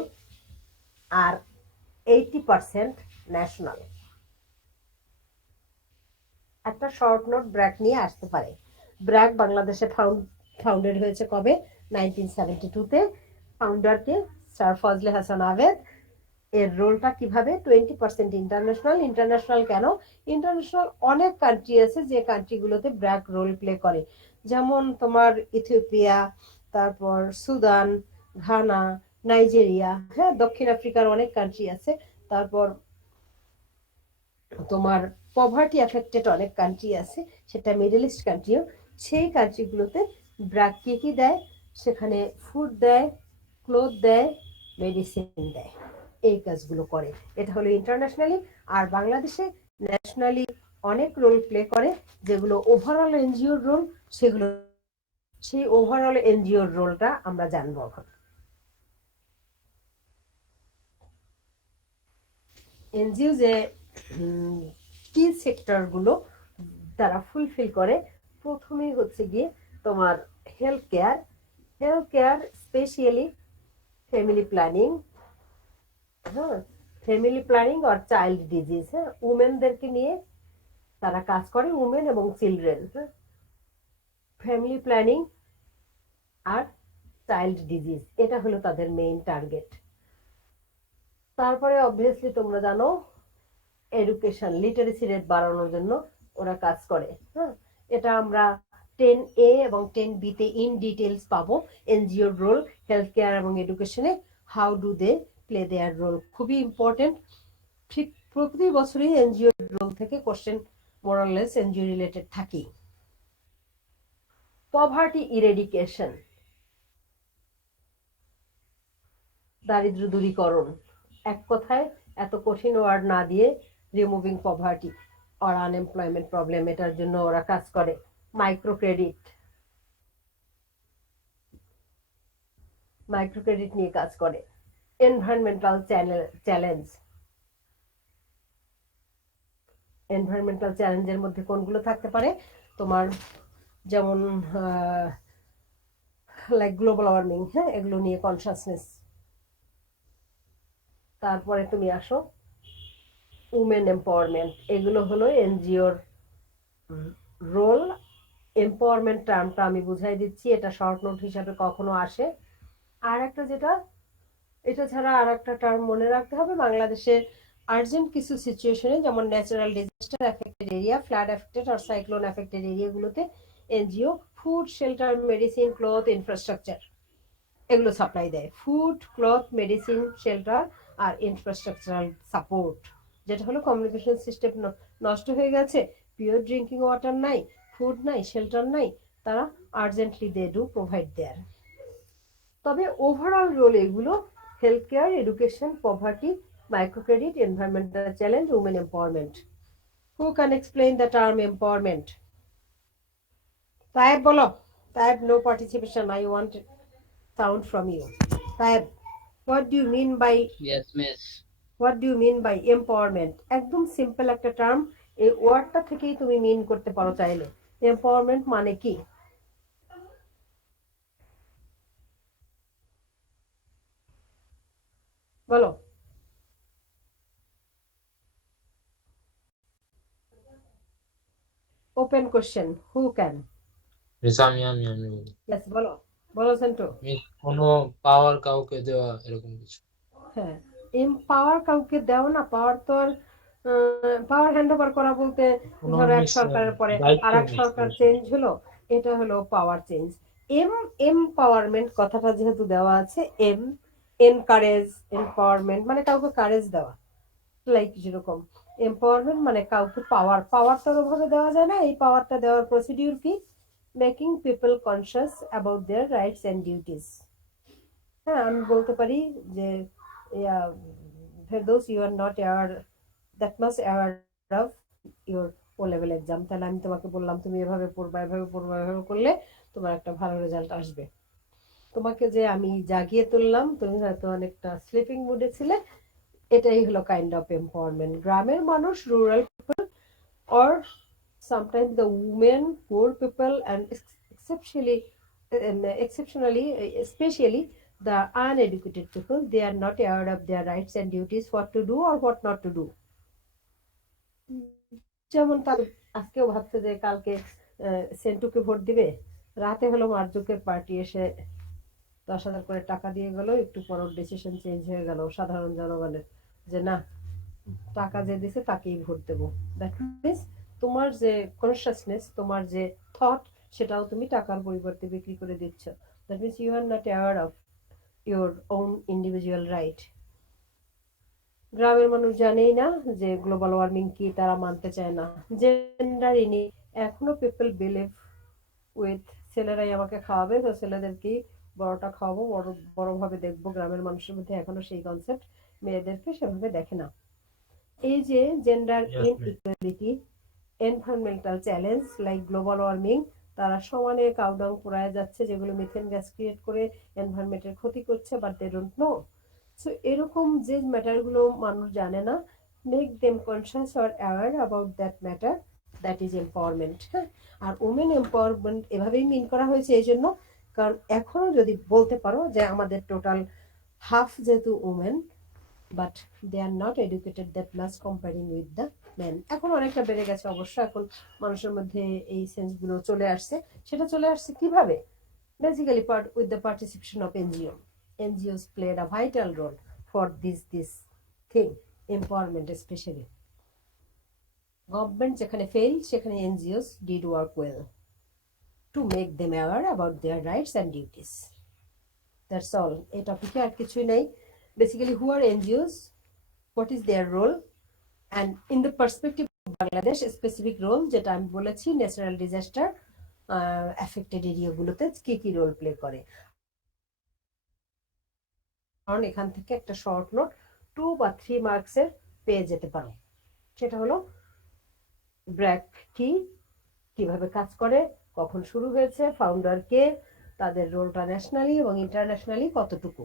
আর 80% ন্যাশনাল। একটা শর্ট নোট ব্র্যাক নিয়ে আসতে পারে। ব্র্যাক বাংলাদেশে ফাউন্ডেড হয়েছে কবে? 1972-তে। ফাউন্ডারকে স্যার ফজলে হাসান আবেদ। এর রোলটা কিভাবে? 20% ইন্টারন্যাশনাল। ইন্টারন্যাশনাল কেন? ইন্টারন্যাশনাল অনেক কান্ট্রি আছে যে কান্ট্রিগুলোতে ব্র্যাক রোল প্লে করে, যেমন তোমার ইথিওপিয়া, তারপর সুদান, ঘানা, নাইজেরিয়া, হ্যাঁ, দক্ষিণ আফ্রিকার অনেক কান্ট্রি আছে, তারপর তোমার পভার্টি এফেক্টেড অনেক কান্ট্রি আছে। সেটা মিডল ইস্ট কান্ট্রিও, সেই কান্ট্রিগুলোতে ব্র্যাক কি দেয়, সেখানে ফুড দেয়, ক্লোথ দেয়, মেডিসিন দেয়, এই কাজগুলো করে। এটা হলো ইন্টারন্যাশনালি। আর বাংলাদেশে ন্যাশনালি অনেক রোল প্লে করে, যেগুলো ওভারঅল এনজিওর রোল, সেগুলো সেই ওভারঅল এনজিওর রোলটা আমরা জানবো এখন। এনজিও যে কি সেক্টরগুলো তারা ফুলফিল করে, প্রথমেই হচ্ছে গিয়ে তোমার health care specially family planning, হ্যাঁ, ফ্যামিলি প্ল্যানিং আর চাইল্ড ডিজিজ, হ্যাঁ, উমেনদেরকে নিয়ে তারা কাজ করে, উমেন এবং চিলড্রেন, হ্যাঁ, ফ্যামিলি প্ল্যানিং আর চাইল্ড ডিজিজ, এটা হলো তাদের মেইন টার্গেট। তারপরে অবভিয়াসলি তোমরা জানো এডুকেশন, লিটারেসি রেট বাড়ানোর জন্য ওরা কাজ করে, হ্যাঁ। এটা আমরা 10A এবং 10B তে ইন ডিটেলস পাবো, এনজিওর রোল হেলথ কেয়ার এবং এডুকেশনে, how do they play their role, খুবই ইম্পর্টেন্ট। ঠিক প্রতি বছরই এনজিওর রোল থেকে কোশ্চেন মোরাললেস এনজিও রিলেটেড থাকি। পভার্টি ইরেডিকেশন, দারিদ্র দূরীকরণ, এক কথায় এত কঠিন ওয়ার্ড না দিয়ে রিমুভিং পভার্টি আর আনএমপ্লয়মেন্ট প্রবলেম, এটার জন্য ওরা কাজ করে। মাইক্রো ক্রেডিট নিয়ে কাজ করে। এনভায়রনমেন্টাল চ্যালেঞ্জের মধ্যে কোনগুলো থাকতে পারে তোমার, যেমন লাইক গ্লোবাল ওয়ার্মিং, হ্যাঁ, এগুলো নিয়ে কনসাসনেস। তারপরে তুমি আসো উমেন এম্পাওয়ারমেন্ট, এগুলো হলো এনজিওর রোল। এম্পাওয়ারমেন্ট টার্মটা আমি বুঝাই দিচ্ছি, এটা শর্ট নোট হিসাবে কখনো আসে। আর একটা যেটা, এটা ছাড়া আর একটা টার্ম মনে রাখতে হবে, বাংলাদেশের আর্জেন্ট কিছু সিচুয়েশনে, যেমন natural disaster affected area, flood affected আর সাইক্লোন এফেক্টেড এরিয়াগুলোতে NGO food, shelter, medicine, cloth, infrastructure এগুলো সাপ্লাই দেয়। ফুড, ক্লথ, মেডিসিন, শেল্টার আর ইনফ্রাস্ট্রাকচারাল সাপোর্ট, যেটা হলো কমিউনিকেশন সিস্টেম নষ্ট হয়ে গেছে, পিওর ড্রিঙ্কিং ওয়াটার নাই, ফুড নাই, শেল্টার নাই, তারা urgently they do provide their. তবে ওভারঅল রোল এগুলো health care, education, poverty, micro credit, environmental challenge, women empowerment. Who can explain the term empowerment? Tayeb বলো। Tayeb, no participation, I want sound from you. Taib, what do you mean by Yes, miss. empowerment? একদম simple একটা term, এই ওয়ার্ডটা থেকেই তুমি মিন করতে পারো চাইলে। এম্পাওয়ারমেন্ট মানে কি বলো? Open question, who can? Miss আমি বলি। ইয়েস, বলো বলো সেন্টু। মিস কোনো পাওয়ার কাউকে দেওয়া, এরকম কিছু। হ্যাঁ, এম্পাওয়ার কাউকে দেও না, পাওয়ার তো আর পাওয়ার হ্যান্ড ওভার করা বলতে, কোনো ধরো এক মিস সরকারের পরে দায়িত্ব আর এক মিস সরকার চেঞ্জ হলো, এটা হলো পাওয়ার চেঞ্জ। এমপাওয়ারমেন্ট কথাটা যেহেতু দেওয়া আছে, এনকারেজ, এম্পাওয়ারমেন্ট মানে কাউকে কারেজ দেওয়া, লাইক যেরকম এম্পাওয়ারমেন্ট মানে কাউকে পাওয়ারটা ওভাবে দেওয়া যায় না। এই পাওয়ারটা দেওয়ার প্রসিডিউর কি? Making people conscious about their rights and duties. হ্যাঁ, আমি বলতে পারি যে those you are not aware, that much aware of your O level exam, তাহলে আমি তোমাকে বললাম তুমি এভাবে পড়বা, এভাবে পড়বা, এভাবে করলে তোমার একটা ভালো রেজাল্ট আসবে। তোমাকে যে আমি জাগিয়ে তুললাম, তুমি হয়তো অনেকটা স্লিপিং মুডে ছিলে, এটাই হলো কাইন্ড অফ এম্পাওয়ারমেন্ট। গ্রামের মানুষ, rural people, or sometimes the women, poor people, and exceptionally, especially the uneducated people, they are not aware of their rights and duties, what to do or what not to do. যেমন তার আজকেও ভাবছে যে কালকে সেন্টুকে vote দিবে, রাতে হলো মার্জুকের party এসে 10,000 করে টাকা দিয়ে গেল, একটু পর ডিসিশন চেঞ্জ হয়ে গেল সাধারণ জনগণের, যে না, টাকা যে দিছে তাকেই ভোট দেবো। দ্যাট মিনস তোমার যে কনসিয়াসনেস, তোমার যে থট, সেটাও তুমি টাকার পরিবর্তে বিক্রি করে দিচ্ছ। That means you are not aware of your own individual right. গ্রামের মানুষ জানেই না যে গ্লোবাল ওয়ার্মিং কি, তারা মানতে চায় না। জেন্ডার এখনো পিপল বিলিভ উইথ ছেলেরাই আমাকে খাওয়াবে, তো ছেলেদেরকেই বড়টা খাওয়াবো, বড় বড়ভাবে দেখবো। গ্রামের মানুষের মধ্যে এখনো সেই কনসেপ্ট, মেয়েদেরকে সেভাবে দেখে না। এই যে gender Yes, ma'am. Inequality, environmental challenge like global warming, তারা সমানে কাউডাউন পুরায় যাচ্ছে, যেগুলো মিথেন গ্যাস ক্রিয়েট করে এনভায়রনমেন্টের ক্ষতি করছে, but they don't know. So এরকম যে ম্যাটারগুলো মানুষ জানে না, make them conscious or aware about that matter, that is empowerment. হ্যাঁ, আর উমেন এম্পাওয়ারমেন্ট এভাবেই মিন করা হয়েছে এই জন্য, কারণ এখনো যদি বলতে পারো যে আমাদের টোটাল হাফ যেহেতু women, but they are not educated that much comparing with the men. এখন অনেকটা বেড়ে গেছে অবশ্য, এখন মানুষের মধ্যে এই সেন্সগুলো চলে আসছে। সেটা চলে আসছে কিভাবে? Basically with the participation of NGO. NGOs played a vital role for this thing, empowerment especially. Government যেখানে failed, সেখানে NGOs did work well to make them aware about their rights and duties. That's all. এই টপিকে আর কিছুই নেই। Basically, who are NGOs? What is their role? And in the perspective of Bangladesh, specific role যেটা আমি বলেছি, natural disaster affected এরিয়াগুলোতে কি কি role play করে। কারণ এখান থেকে একটা শর্ট নোট 2 বা 3 মার্কসের পেয়ে যেতে পারো। সেটা হলো ব্র্যাক কি, কিভাবে কাজ করে, কখন শুরু হয়েছে, ফাউন্ডার কে, তাদের রোলটা ন্যাশনালি এবং ইন্টারন্যাশনালি কতটুকু।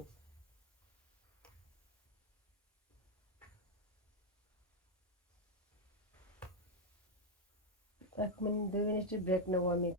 এক মিনিট 2 মিনিটের ব্রেক নেবো আমি।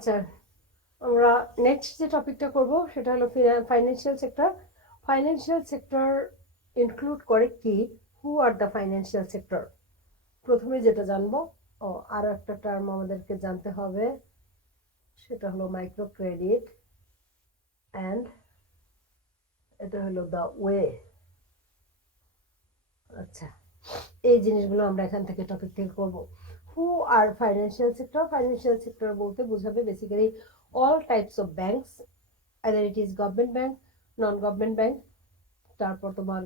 আচ্ছা, আমরা নেক্সট যে টপিকটা করব সেটা হলো financial sector. Financial sector include করে কি, হু আর দ্য ফাইন্যান্সিয়াল সেক্টর। প্রথমে যেটা জানবো, আরো একটা টার্ম আমাদেরকে জানতে হবে, সেটা হলো মাইক্রো ক্রেডিট অ্যান্ড এটা হলো দ্য ওয়ে। আচ্ছা, এই জিনিসগুলো আমরা এখান থেকে টপিক থেকে করব। Who are financial sector, financial sector বলতে বোঝাবে basically all types of banks, either it is government bank, non government bank, তারপর তোমার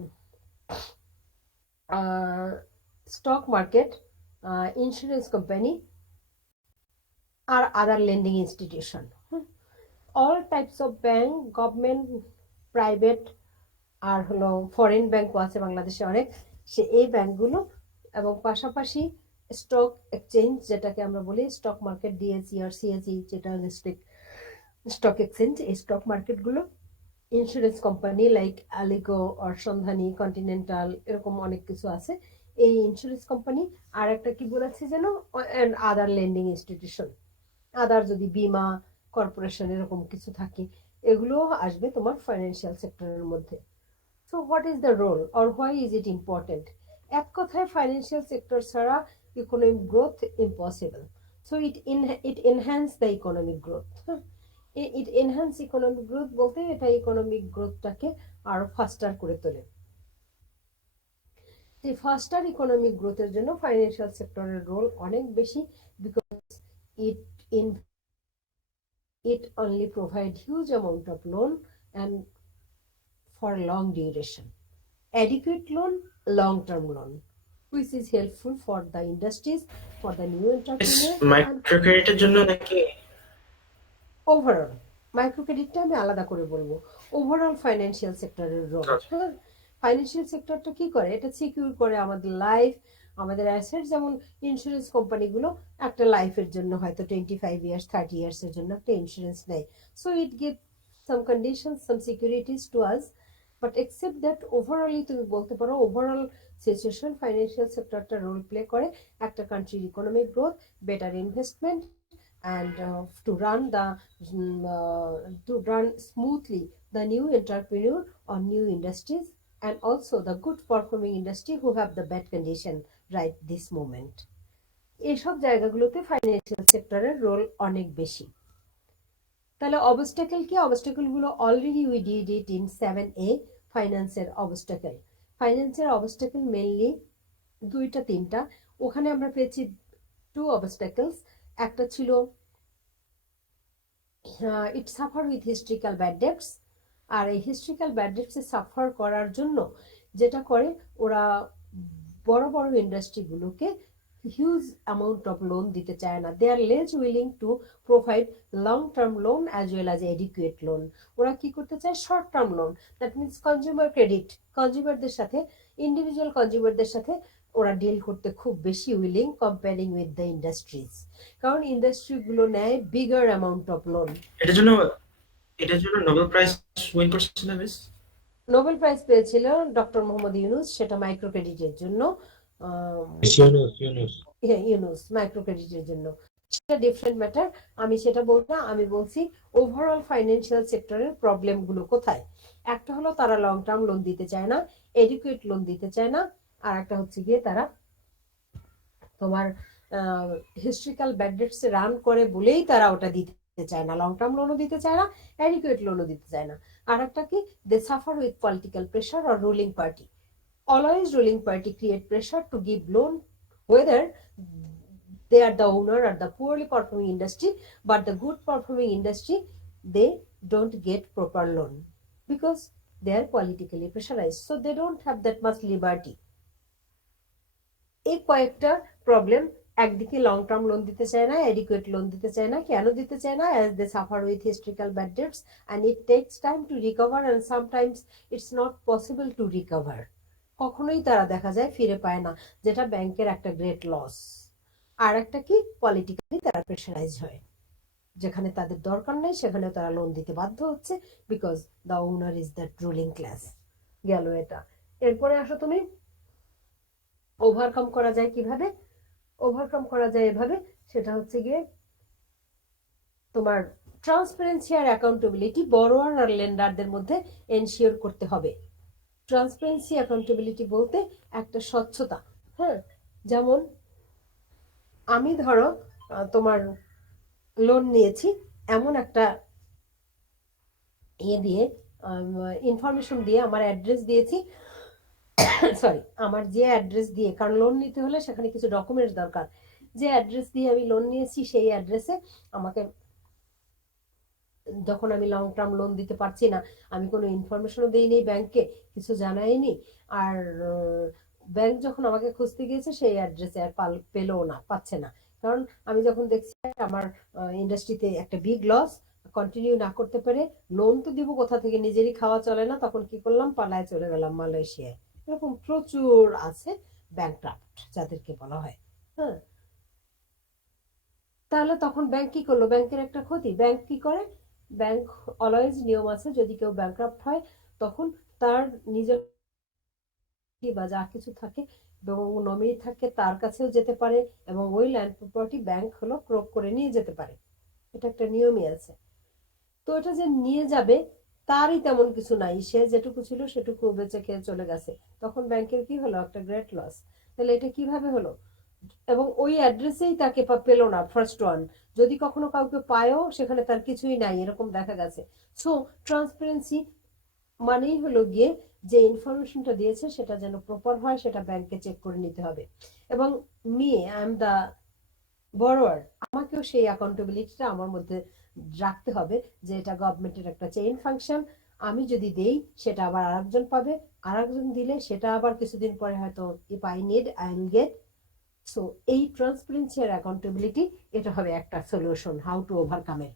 স্টক মার্কেট, ইন্স্যুরেন্স কোম্পানি আর other lending institution. All types of bank, government, private আর হলো foreign ব্যাংকও আছে বাংলাদেশে অনেক, এই ব্যাংকগুলো এবং পাশাপাশি স্টক এক্সচেঞ্জ যেটাকে আমরা বলি স্টক মার্কেট, ডিএসই আর সিএসই যেটা স্টক এক্সচেঞ্জ, এই স্টক মার্কেটগুলো, ইন্স্যুরেন্স কোম্পানি লাইক আলিগো আর সন্ধানী, কন্টিনেন্টাল, এরকম অনেক কিছু আছে এই ইন্স্যুরেন্স কোম্পানি। আর একটা কি বলেছি যেন, আদার লেন্ডিং ইনস্টিটিউশন, আদার যদি বিমা কর্পোরেশন এরকম কিছু থাকে, এগুলো আসবে তোমার ফাইন্যান্সিয়াল সেক্টরের মধ্যে। So what is the role or why is it important? এক কথায় ফাইন্যান্সিয়াল সেক্টর ছাড়া economic growth impossible. So it enhance the economic growth. It enhance economic growth বলতে এটা ইকোনমিক গ্রোথটাকে আরো ফাস্টার করে তোলে। এই ফাস্টার ইকোনমিক গ্রোথের জন্য ফাইন্যান্সিয়াল সেক্টরের রোল অনেক বেশি, because it in it only provide huge amount of loan and for long duration, adequate loan, long term loan, which is helpful for the industries, for the new entrepreneurs and micro ক্রেডিটের জন্য নাকি? Overall. Micro ক্রেডিটটা আমি আলাদা করে বলবো, overall financial সেক্টরের role. হ্যাঁ, financial সেক্টরটা কি করে, এটা সিকিউর করে আমাদের লাইফ, আমাদের অ্যাসেট। যেমন ইন্স্যুরেন্স কোম্পানিগুলো একটা লাইফের জন্য হয়তো 25 ইয়ার্স 30 ইয়ার্সের জন্য একটা ইন্স্যুরেন্স নেয়। So it give some conditions, some securities to us, but except that ওভারঅলই তুমি বলতে পারো ওভারঅল সিচুয়েশন ফাইন্যান্সিয়াল সেক্টরটা রোল প্লে করে একটা কান্ট্রির economic growth, better investment and to run smoothly the new entrepreneur or new industries, and also the good performing industry who have the bad condition right this moment. এইসব জায়গাগুলোতে financial সেক্টরের role অনেক বেশি। তাহলে obstacle কি? Obstacle গুলো already we did it in 7A, ফাইন্যান্সের obstacle. ফাইন্যান্সের অবস্টাকেল মেইনলি দুইটা তিনটা, ওখানে আমরা পেয়েছি 2 অবস্টাকেলস। একটা ছিল it suffer with historical bad debts, আর এই হিস্ট্রিক্যাল ব্যাড ডেটসে সাফার করার জন্য যেটা করে ওরা বড় বড় ইন্ডাস্ট্রিগুলোকে হিউজ অ্যামাউন্ট অফ লোন দিতে চায় না। They are less willing to provide long term loan as well as educate loan. ওরা কি করতে চায়? Short term loan, that means consumer credit. কনজিউমারদের সাথে, ইন্ডিভিজুয়াল কনজিউমারদের সাথে ওরা ডিল করতে খুব বেশি willing comparing with the industries, কারণ ইন্ডাস্ট্রিগুলো নেয় বিগার অ্যামাউন্ট অফ লোন। এটার জন্য নোবেল প্রাইজ উইন করছে না মিস? নোবেল প্রাইজ পেয়েছিল ডক্টর মোহাম্মদ ইউনুস, সেটা মাইক্রো ক্রেডিটের জন্য। ইউনুস মাইক্রো ক্রেডিটের জন্য, সেটা ডিফারেন্ট ম্যাটার। আমি সেটা বলবো না, আমি বলছি ওভারঅল ফাইন্যান্সিয়াল সেক্টরের প্রবলেম গুলো কোথায়। একটা হলো তারা লং টার্ম লোন দিতে চায় না, এডুকেট লোন দিতে চায় না, আর একটা হচ্ছে গিয়ে তারা তোমার হিস্ট্রিক্যাল ব্যাড ডেটস রান করে বলেই তারা ওটা দিতে চায় না, লং টার্ম লোনও দিতে চায় না, অ্যাডিকুয়েট লোনও দিতে চায় না। আর একটা কি, they suffer with political pressure or ruling party. Always ruling party create pressure to give loan, whether they are the owner or the poorly performing industry, but the good performing industry, they don't get proper loan because they are politically pressurized, so they don't have that much liberty. এই কয়েকটা problem, একদিকে long term loan দিতে চায় না, educate loan দিতে চায় না। কেন দিতে চায় না? as they suffer with historical bad debts and it takes time to recover and sometimes it's not possible to recover. কখনোই তারা দেখা যায় ফিরে পায় না, যেটা ব্যাংকের একটা গ্রেট লস। আর একটা কি, পলিটিক্যালি তারা প্রেশারাইজ হয়, যেখানে তাদের দরকার নেই সেখানে তারা লোন দিতে বাধ্য হচ্ছে, because the owner is the ruling class. গেল এটা। এরপরে আসো তুমি, ওভারকাম করা যায় কিভাবে? ওভারকাম করা যায় এভাবে, সেটা হচ্ছে গিয়ে তোমার ট্রান্সপারেন্সি আর অ্যাকাউন্টেবিলিটি বড়োয়ার আর লেন্ডারদের মধ্যে এনশিওর করতে হবে। ট্রান্সপারেন্সি অ্যাকাউন্টেবিলিটি বলতে একটা স্বচ্ছতা। হ্যাঁ, যেমন আমি ধরো তোমার লোন নিয়েছি, এমন একটা ইয়ে দিয়ে ইনফরমেশন দিয়ে আমার অ্যাড্রেস দিয়েছি, সরি আমার যে অ্যাড্রেস দিয়ে, কারণ লোন নিতে হলে সেখানে কিছু ডকুমেন্টস দরকার, যে অ্যাড্রেস দিয়ে আমি লোন নিয়েছি সেই অ্যাড্রেসে আমাকে, যখন আমি লং টার্ম লোন দিতে পারছি না, আমি কোনো ইনফরমেশনও দিইনি ব্যাংকে, কিছু জানাইনি, আর ব্যাংক যখন আমাকে খুঁজতে গিয়েছে সেই অ্যাড্রেসে আর পেলো না, পাচ্ছে না, কারণ আমি যখন দেখছি আমার ইন্ডাস্ট্রিতে একটা বিগ লস, কন্টিনিউ না করতে পেরে লোন তো দিব কোথা থেকে, নিজেরই খাওয়া চলে না, তখন কি করলাম, পালায় চলে গেলাম মালয়েশিয়ায়। এরকম প্রচুর আছে ব্যাংক্রাফট যাদেরকে বলা হয়। হ্যাঁ, তাহলে তখন ব্যাংক কি করলো, ব্যাংকের একটা ক্ষতি, ব্যাংক কি করে, ব্যাংক অলওয়েজ নিয়ম আছে, যদি কেউ ব্যাংক্রাফট হয় তখন তার নিজের বা যা কিছু থাকে এবং নমিনি থাকে তার কাছেও যেতে পারে, এবং ওই ল্যান্ড প্রপার্টি ব্যাংক হলো ক্রোক করে নিয়ে যেতে পারে, এটা একটা নিয়মই আছে। তো এটা যে নিয়ে যাবে তারই তেমন কিছু নাই, সে যেটুকু ছিল সেটুকু বেঁচে খেয়ে চলে গেছে, তখন ব্যাংকের কি হলো, একটা গ্রেট লস। তাহলে এটা কিভাবে হলো, এবং ওই অ্যাড্রেসেই তাকে পেলো না ফার্স্ট ওয়ান, যদি কখনো কাউকে পায়ও সেখানে তার কিছুই নাই, এরকম দেখা গেছে। সো ট্রান্সপারেন্সি মানেই হলো গিয়ে যে ইনফরমেশনটা দিয়েছে সেটা যেন প্রপার হয়, সেটা ব্যাংকে চেক করে নিতে হবে। এবং আই এম দা বড়োয়ার, আমাকেও সেই অ্যাকাউন্টেবিলিটিটা আমার মধ্যে রাখতে হবে, যে এটা গভর্নমেন্টের একটা চেইন ফাংশন, আমি যদি দেই সেটা আবার আরেকজন পাবে, আরেকজন দিলে সেটা আবার কিছুদিন পরে হয়তো if I need I will get. So এই ট্রান্সপারেন্সি আর অ্যাকাউন্টেবিলিটি, এটা হবে একটা সলিউশন হাউ টু ওভারকাম এর।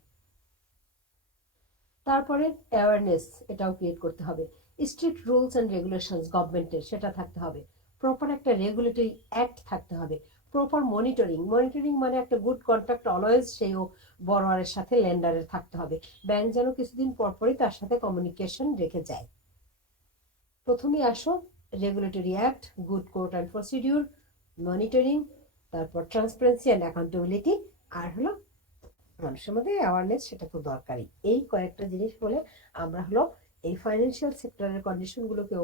তারপরে অ্যাওয়ারনেস, এটাও ক্রিয়েট করতে হবে, স্ট্রিক্ট রুলস অ্যান্ড রেগুলেশনস গভর্নমেন্টের সেটা থাকতে হবে, প্রপার একটা রেগুলেটরি অ্যাক্ট থাকতে হবে, প্রপার মনিটরিং, মনিটরিং মানে একটা গুড কন্ট্যাক্ট অলওয়েজ সেই বড়োয়ারের সাথে লেন্ডারের থাকতে হবে, ব্যাংক যেন কিছুদিন পরপরই তার সাথে কমিউনিকেশন রেখে যায়। প্রথমেই আসো regulatory act, good code and procedure, monitoring, তারপর ট্রান্সপারেন্সি অ্যান্ড অ্যাকাউন্টেবিলিটি, আর হলো মানুষের মধ্যে অ্যাওয়ারনেস, সেটা তো দরকারি। এই কয়েকটা জিনিস বলে আমরা হলো এই ফাইন্যান্সিয়াল সেক্টরের কন্ডিশন গুলোকে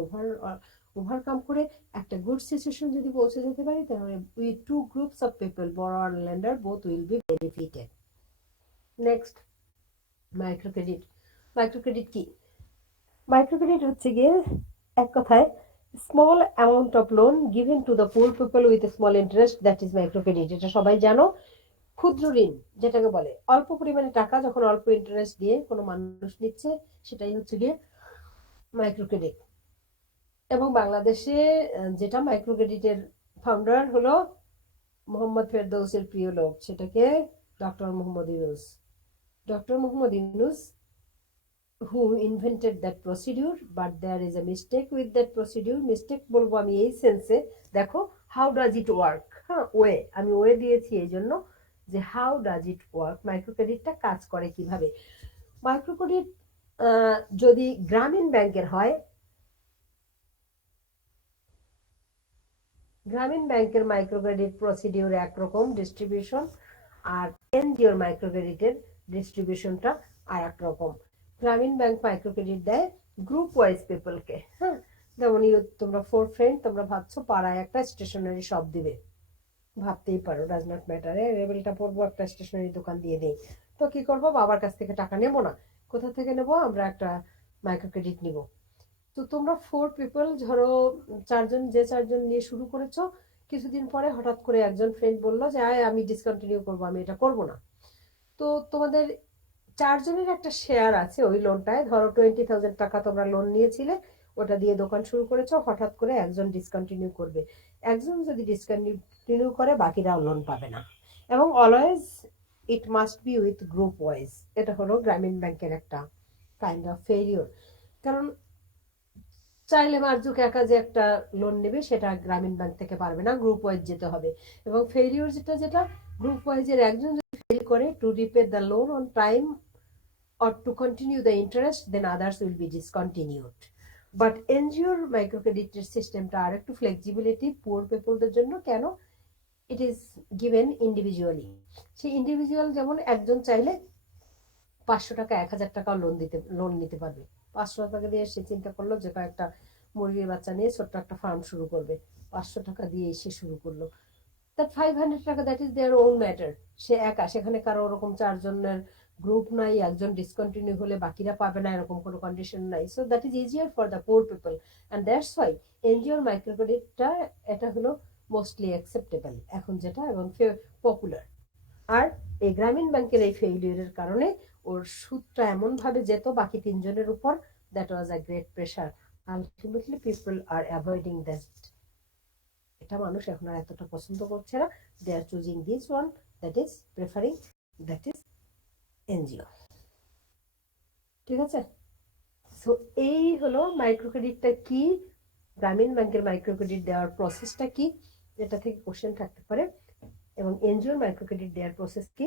ওভারকাম করে একটা গুড সিচুয়েশন যদি পৌঁছে যেতে পারি, তাহলে we two groups of people, borrower and lender, both will be benefited. Next, micro credit. Micro credit কি? মাইক্রো ক্রেডিট হচ্ছে গিয়ে এক কথায় small amount of loan given to the poor people with small interest, that is micro credit. এটা সবাই জানো, ক্ষুদ্র ঋণ যেটাকে বলে, অল্প পরিমাণে টাকা যখন অল্প ইন্টারেস্ট দিয়ে কোনো মানুষ নিচ্ছে, সেটাই হচ্ছে গিয়ে মাইক্রো ক্রেডিট। এবং বাংলাদেশে যেটা মাইক্রো ক্রেডিটের ফাউন্ডার হলো মোহাম্মদ ফেরদৌসের প্রিয় লোক, সেটাকে doctor Mohammad Yunus. Doctor Mohammad Yunus who invented that procedure, but there is a mistake with that procedure. Mistake বলবো আমি এই সেন্সে, দেখো how does it work, হ্যাঁ ওয়ে, আমি ওয়ে দিয়েছি এই জন্য যে how does it work, micro ক্রেডিটটা কাজ করে কিভাবে। মাইক্রো ক্রেডিট যদি গ্রামীণ ব্যাংকের হয়, গ্রামীণ ব্যাংকের মাইক্রো ক্রেডিট প্রসিডিউর একরকম ডিস্ট্রিবিউশন, আর এনজিওর মাইক্রো ক্রেডিটের ডিস্ট্রিবিউশনটা আর এক রকম। গ্রামীণ ব্যাংক মাইক্রো ক্রেডিট দেয় গ্রুপ ওয়াইজ পিপলকে। হ্যাঁ, যেমন তোমরা 4 ফ্রেন্ড, তোমরা ভাবছো পাড়ায় একটা স্টেশনারি শপ দিবে, ভাবতেই পারো, ডাজ নট ম্যাটার, লেবেলটা পড়বো, একটা স্টেশনারি দোকান দিয়ে নেই, তো কি করবো, বাবার কাছ থেকে টাকা নেবো না, কোথা থেকে নেবো, আমরা একটা মাইক্রো ক্রেডিট নিব। তো তোমরা 4 পিপল, ধরো 4জন, যে 4জন নিয়ে শুরু করেছো, কিছুদিন পরে হঠাৎ করে একজন ফ্রেন্ড বললো যে আমি ডিসকন্টিনিউ করবো, আমি এটা করবো না। তো তোমাদের 4জনের একটা শেয়ার আছে ওই লোনটায়, ধরো 20,000 টাকা তোমরা লোন নিয়েছিলে, ওটা দিয়ে দোকান শুরু করেছো, হঠাৎ করে একজন ডিসকন্টিনিউ করবে, একজন যদি ডিসকন্টিনিউ করে বাকিরাও লোন পাবে না, এবং always it must be with group wise. এটা হলো গ্রামীণ ব্যাংকের একটা কাইন্ড অফ ফেলিওর, কারণ চাইলে মার্জুক একা যে একটা লোন নেবে সেটা গ্রামীণ ব্যাংক থেকে পারবে না, গ্রুপ ওয়াইজ যেতে হবে। এবং ফেলিওর যেটা গ্রুপ ওয়াইজের একজন যদি ফেল করে to repay the loan on time or to continue the interest, then others will be discontinued. But NGOর মাইক্রো ক্রেডিটের সিস্টেমটা আর একটু ফ্লেক্সিবিলিটি পুয়ার পিপলদের জন্য, কেন, ইট ইজ গিভেন ইন্ডিভিজুয়ালি। সেই ইন্ডিভিজুয়াল যেমন একজন চাইলে 500 টাকা 1000 টাকাও লোন নিতে পারবে। 500 টাকা দিয়ে সে চিন্তা করলো যে কয়েকটা মুরগির বাচ্চা নিয়ে ছোট্ট একটা ফার্ম শুরু করবে, 500 টাকা দিয়ে সে শুরু করলো। দ্যাট 500 টাকা, that is their own matter. সে একা, সেখানে কারো ওরকম 4 জনের গ্রুপ নাই, একজন ডিসকন্টিনিউ হলে বাকিরা পাবে না এরকম কোনো কন্ডিশন নাই। So that is easier for the poor people, and that's why এনজিওর মাইক্রো ক্রেডিটটা এটা হলো মোস্টলি অ্যাকসেপ্টেবল এখন যেটা, এবং পপুলার। আর এই গ্রামীণ ব্যাংকের এই ফেইলিউরের কারণে ওর সুদটা এমন ভাবে যেত বাকি 3 জনের উপর, that was a great pressure. Ultimately people are avoiding that. এটা মানুষ এখন আর এতটা পছন্দ করছে না। They are choosing this one, that is preferring, that is NGO. ঠিক আছে? সো এই হলো মাইক্রো ক্রেডিটটা কি, গ্রামীণ ব্যাংকের মাইক্রো ক্রেডিট দেওয়ার প্রসেসটা কি, এটা থেকে কোশ্চেন থাকতে পারে, এবং এনজিওর মাইক্রো ক্রেডিট দেওয়ার প্রসেস কি।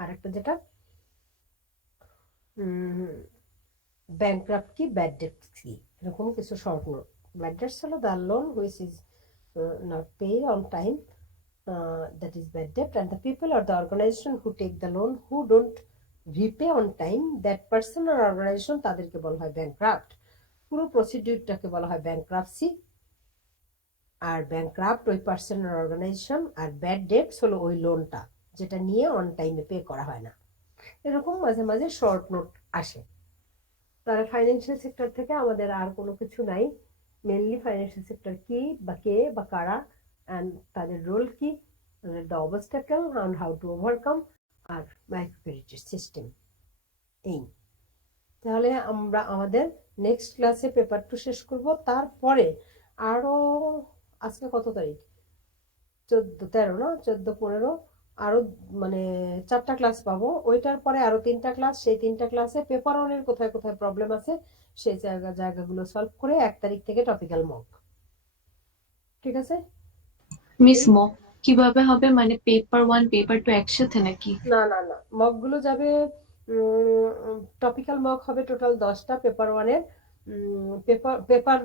আর একটা যেটা ব্যাংক্রাফট কি, ব্যাড ডেট কি, এরকম কিছু শর্ট নোট। ব্যাড ডেটস হলো the loan which is not pay on time, that is bad debt, and the people or the organization who take the loan who don't repay on time, that person or organization তাদেরকে বলা হয় bankrupt. পুরো প্রসিডিউরটাকে বলা হয় bankruptcy. আর bankrupt ওই person আর organisation, আর bad dates হলো ওই লোনটা যেটা নিয়ে অন টাইমে পে করা হয় না। এরকম মাঝে মাঝে শর্ট নোট আসে। তাহলে ফাইন্যান্সিয়াল সেক্টর থেকে আমাদের আর কোনো কিছু নাই। মেনলি ফাইন্যান্সিয়াল সেক্টর কি বা কে বা কারা, অ্যান্ড তাদের রোল কি, the obstacle and how to overcome, আর মাইক্রো ক্রেডিট সিস্টেম। এই তাহলে আমরা আমাদের নেক্সট ক্লাসে পেপার 2 শেষ করব। তারপরে আরো, আজকে কত তারিখ, 14-13 না, 14-15, আরো মানে 4টা ক্লাস পাবো। ওইটার পরে আরো 3টা ক্লাস, সেই 3টা ক্লাসে পেপার 1-এর কোথায় কোথায় প্রবলেম আছে সেই জায়গাগুলো সলভ করে 1 তারিখ থেকে টপিক্যাল মক। ঠিক আছে? মিস মক কিভাবে হবে, মানে পেপার 1 পেপার 2 একসাথে নাকি? না না না, মক গুলো যাবে, টপিক্যাল মক হবে টোটাল 10টা পেপার 1-এর। পেপার পেপার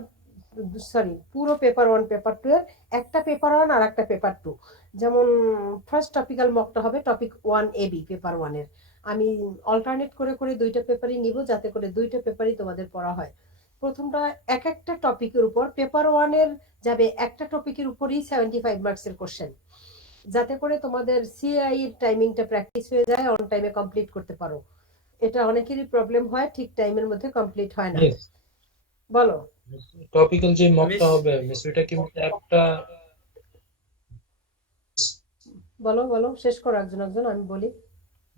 সরি, পুরো পেপার 1 পেপার 2 এর একটা পেপার 1 আর একটা পেপার 2। যেমন ফার্স্ট টপিক্যাল মকটা হবে টপিক 1 এবি পেপার 1-এর। আমি অল্টারনেট করে করে 2টা পেপারই নিব, যাতে করে 2টা পেপারই তোমাদের পড়া হয়। প্রথমটা এক একটা টপিকের উপর, পেপার 1-এর যাবে একটা টপিকের উপরই 75 মার্কসের কোশ্চেন, যাতে করে তোমাদের সিআই এর টাইমিংটা প্র্যাকটিস হয়ে যায়, অন টাইমে কমপ্লিট করতে পারো। এটা অনেকেরই প্রবলেম হয়, ঠিক টাইমের মধ্যে কমপ্লিট হয় না। মিস বলো টপিক্যাল যে মকটা মিস হবে মিস ওইটা কি একটা বলো বলো, শেষ করো একজন একজন, আমি বলি।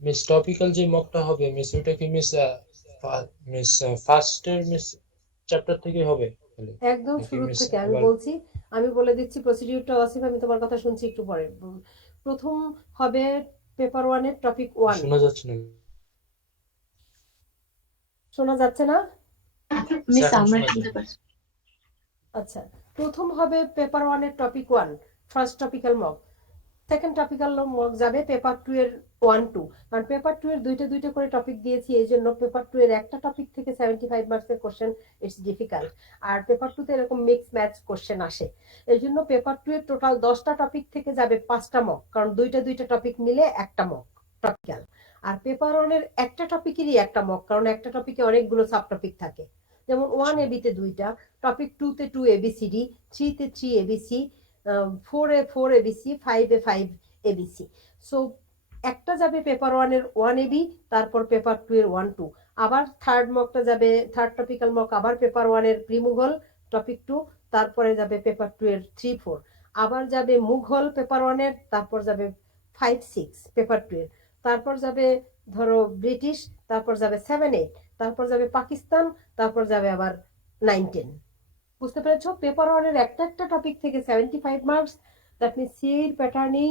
মিস টপিক্যাল যে মকটা হবে মিস ওইটা কি মিস মিস ফার্স্টের মিস চ্যাপ্টার থেকে হবে তাহলে একদম নাকি শুরু মিস থেকে আমি আবার বলছি, আমি বলে দিচ্ছি প্রসিডিউরটা। আসিফ, আমি তোমার কথা শুনছি একটু পরে। প্রথম হবে পেপার 1-এর টপিক 1। শোনা যাচ্ছে না? শোনা যাচ্ছে না? মিস এখন আমরা শোনা শুনতে যায়। পাচ্ছি। আচ্ছা, প্রথম হবে পেপার 1-এর topic 1, first topical mock. Second topical mock যাবে পেপার 2 এর 1-2, কারণ পেপার 2 এর দুইটা দুইটা করে টপিক দিয়েছি, এই জন্য পেপার 2 এর একটা টপিক থেকে 75 মার্কসের কোশ্চেন ইটস ডিফিকাল্ট। আর পেপার 2 তে এরকম মিক্স ম্যাচ কোশ্চেন আসে, এই জন্য পেপার 2 এর টোটাল 10টা টপিক থেকে যাবে 5টা মক, কারণ দুইটা দুইটা টপিক মিলে একটা মক টপিক্যাল। আর পেপার 1 এর একটা টপিকেরই একটা মক, কারণ একটা টপিকে অনেকগুলো সাব টপিক থাকে। যেমন 1 এবি তে 2টা টপিক, 2 তে 2 এবিসিডি, 3 তে 3 এবিসি, 4-এ 4 এবিসি, 5-এ 5 এবিসি। সো একটা যাবে পেপার 1-এর 1 এবি, তারপর পেপার 2 এর 1-2। আবার থার্ড মকটা যাবে, থার্ড টপিক্যাল মক আবার পেপার 1-এর প্রিমুঘল টপিক 2, তারপরে যাবে পেপার 2 এর 3-4। আবার যাবে মুঘল পেপার 1-এর, তারপর যাবে 5-6 পেপার 2 এর, তারপর যাবে ধরো ব্রিটিশ, তারপর যাবে 7-8, তারপর যাবে পাকিস্তান, তারপর যাবে আবার 9-10। বুঝতে পেরেছো? পেপার 1-এর একটা একটা টপিক থেকে 75 মার্কস, দ্যাট মিনস সিএর প্যাটার্নেই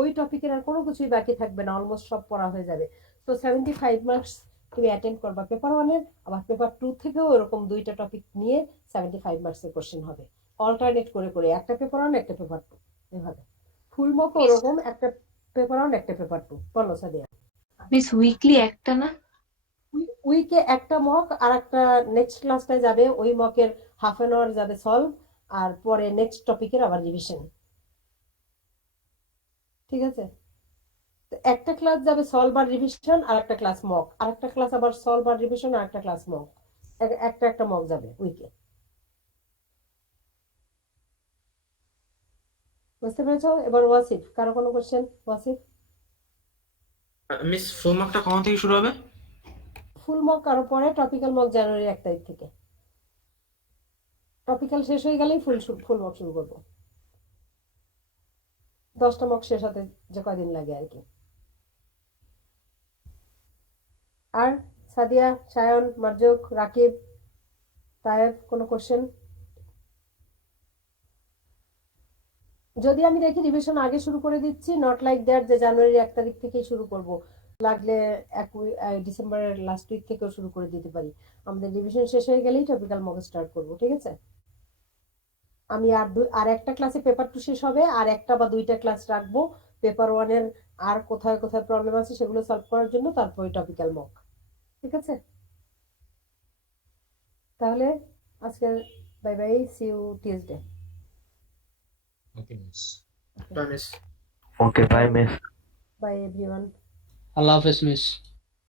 ওই টপিকের আর কোনো কিছুই বাকি থাকবে না, অলমোস্ট সব পড়া হয়ে যাবে। তো 75 মার্কস তুমি অ্যাটেন্ড করবা পেপার 1-এর। আবার পেপার 2 থেকেও এরকম দুইটা টপিক নিয়ে 75 মার্কসের কোশ্চেন হবে, অল্টারনেট করে করে, একটা পেপার 1 একটা পেপার 2, এভাবে। ফুল মক ওরকম, একটা পেপার 1 একটা পেপার 2। বলো সাদিয়া। মিস উইকলি একটা না? উইকে একটা মক, আর একটা নেক্সট ক্লাসটায় যাবে ওই মকের হাফ অ্যান আওয়ার যাবে সলভ, আর পরে নেক্সট টপিকের আবার রিভিশন। ঠিক আছে? তো একটা ক্লাস যাবে সলভ আর রিভিশন, আর একটা ক্লাস মক, আর একটা ক্লাস আবার সলভ আর রিভিশন, আর একটা ক্লাস মক, একটা একটা মক যাবে উইকে। বুঝতে পেরেছো? এবার ওয়াসিফ, কারো কোনো কোশ্চেন? ওয়াসিফ, মিস ফুল মার্কটা কখন থেকে শুরু হবে? ফুল মক আরো পরে, টপিক্যাল মক জানুয়ারি 1 তারিখ থেকে। টপিক্যাল শেষ হয়ে গেলেই ফুল মক শুরু করবো। 10টা মক শেষ হতে যে কয়দিন লাগে আর কি। আর সাদিয়া, সায়ন, মার্জুক, রাকিব, তায়েব, কোনো কোশ্চেন? যদি আমি দেখি রিভিশন আগে শুরু করে দিচ্ছি, নট লাইক দ্যাট যে জানুয়ারি 1 তারিখ থেকেই শুরু করব, লাগলে ডিসেম্বরের লাস্ট উইক থেকেও শুরু করে দিতে পারি। আমাদের রিভিশন শেষ হয়ে গেলেই টপিক্যাল মক স্টার্ট করব, ঠিক আছে? আমি আর একটা ক্লাসে পেপার 2 শেষ হবে, আর একটা বা দুইটা ক্লাস রাখবো পেপার 1 এর, আর কোথায় কোথায় প্রবলেম আছে সেগুলো সলভ করার জন্য, তারপরে টপিক্যাল মক, ঠিক আছে? তাহলে আজকে bye bye, see you Tuesday. Okay miss. Miss Okay, bye, miss. Bye everyone. আল্লাহ হাফেজ মিস।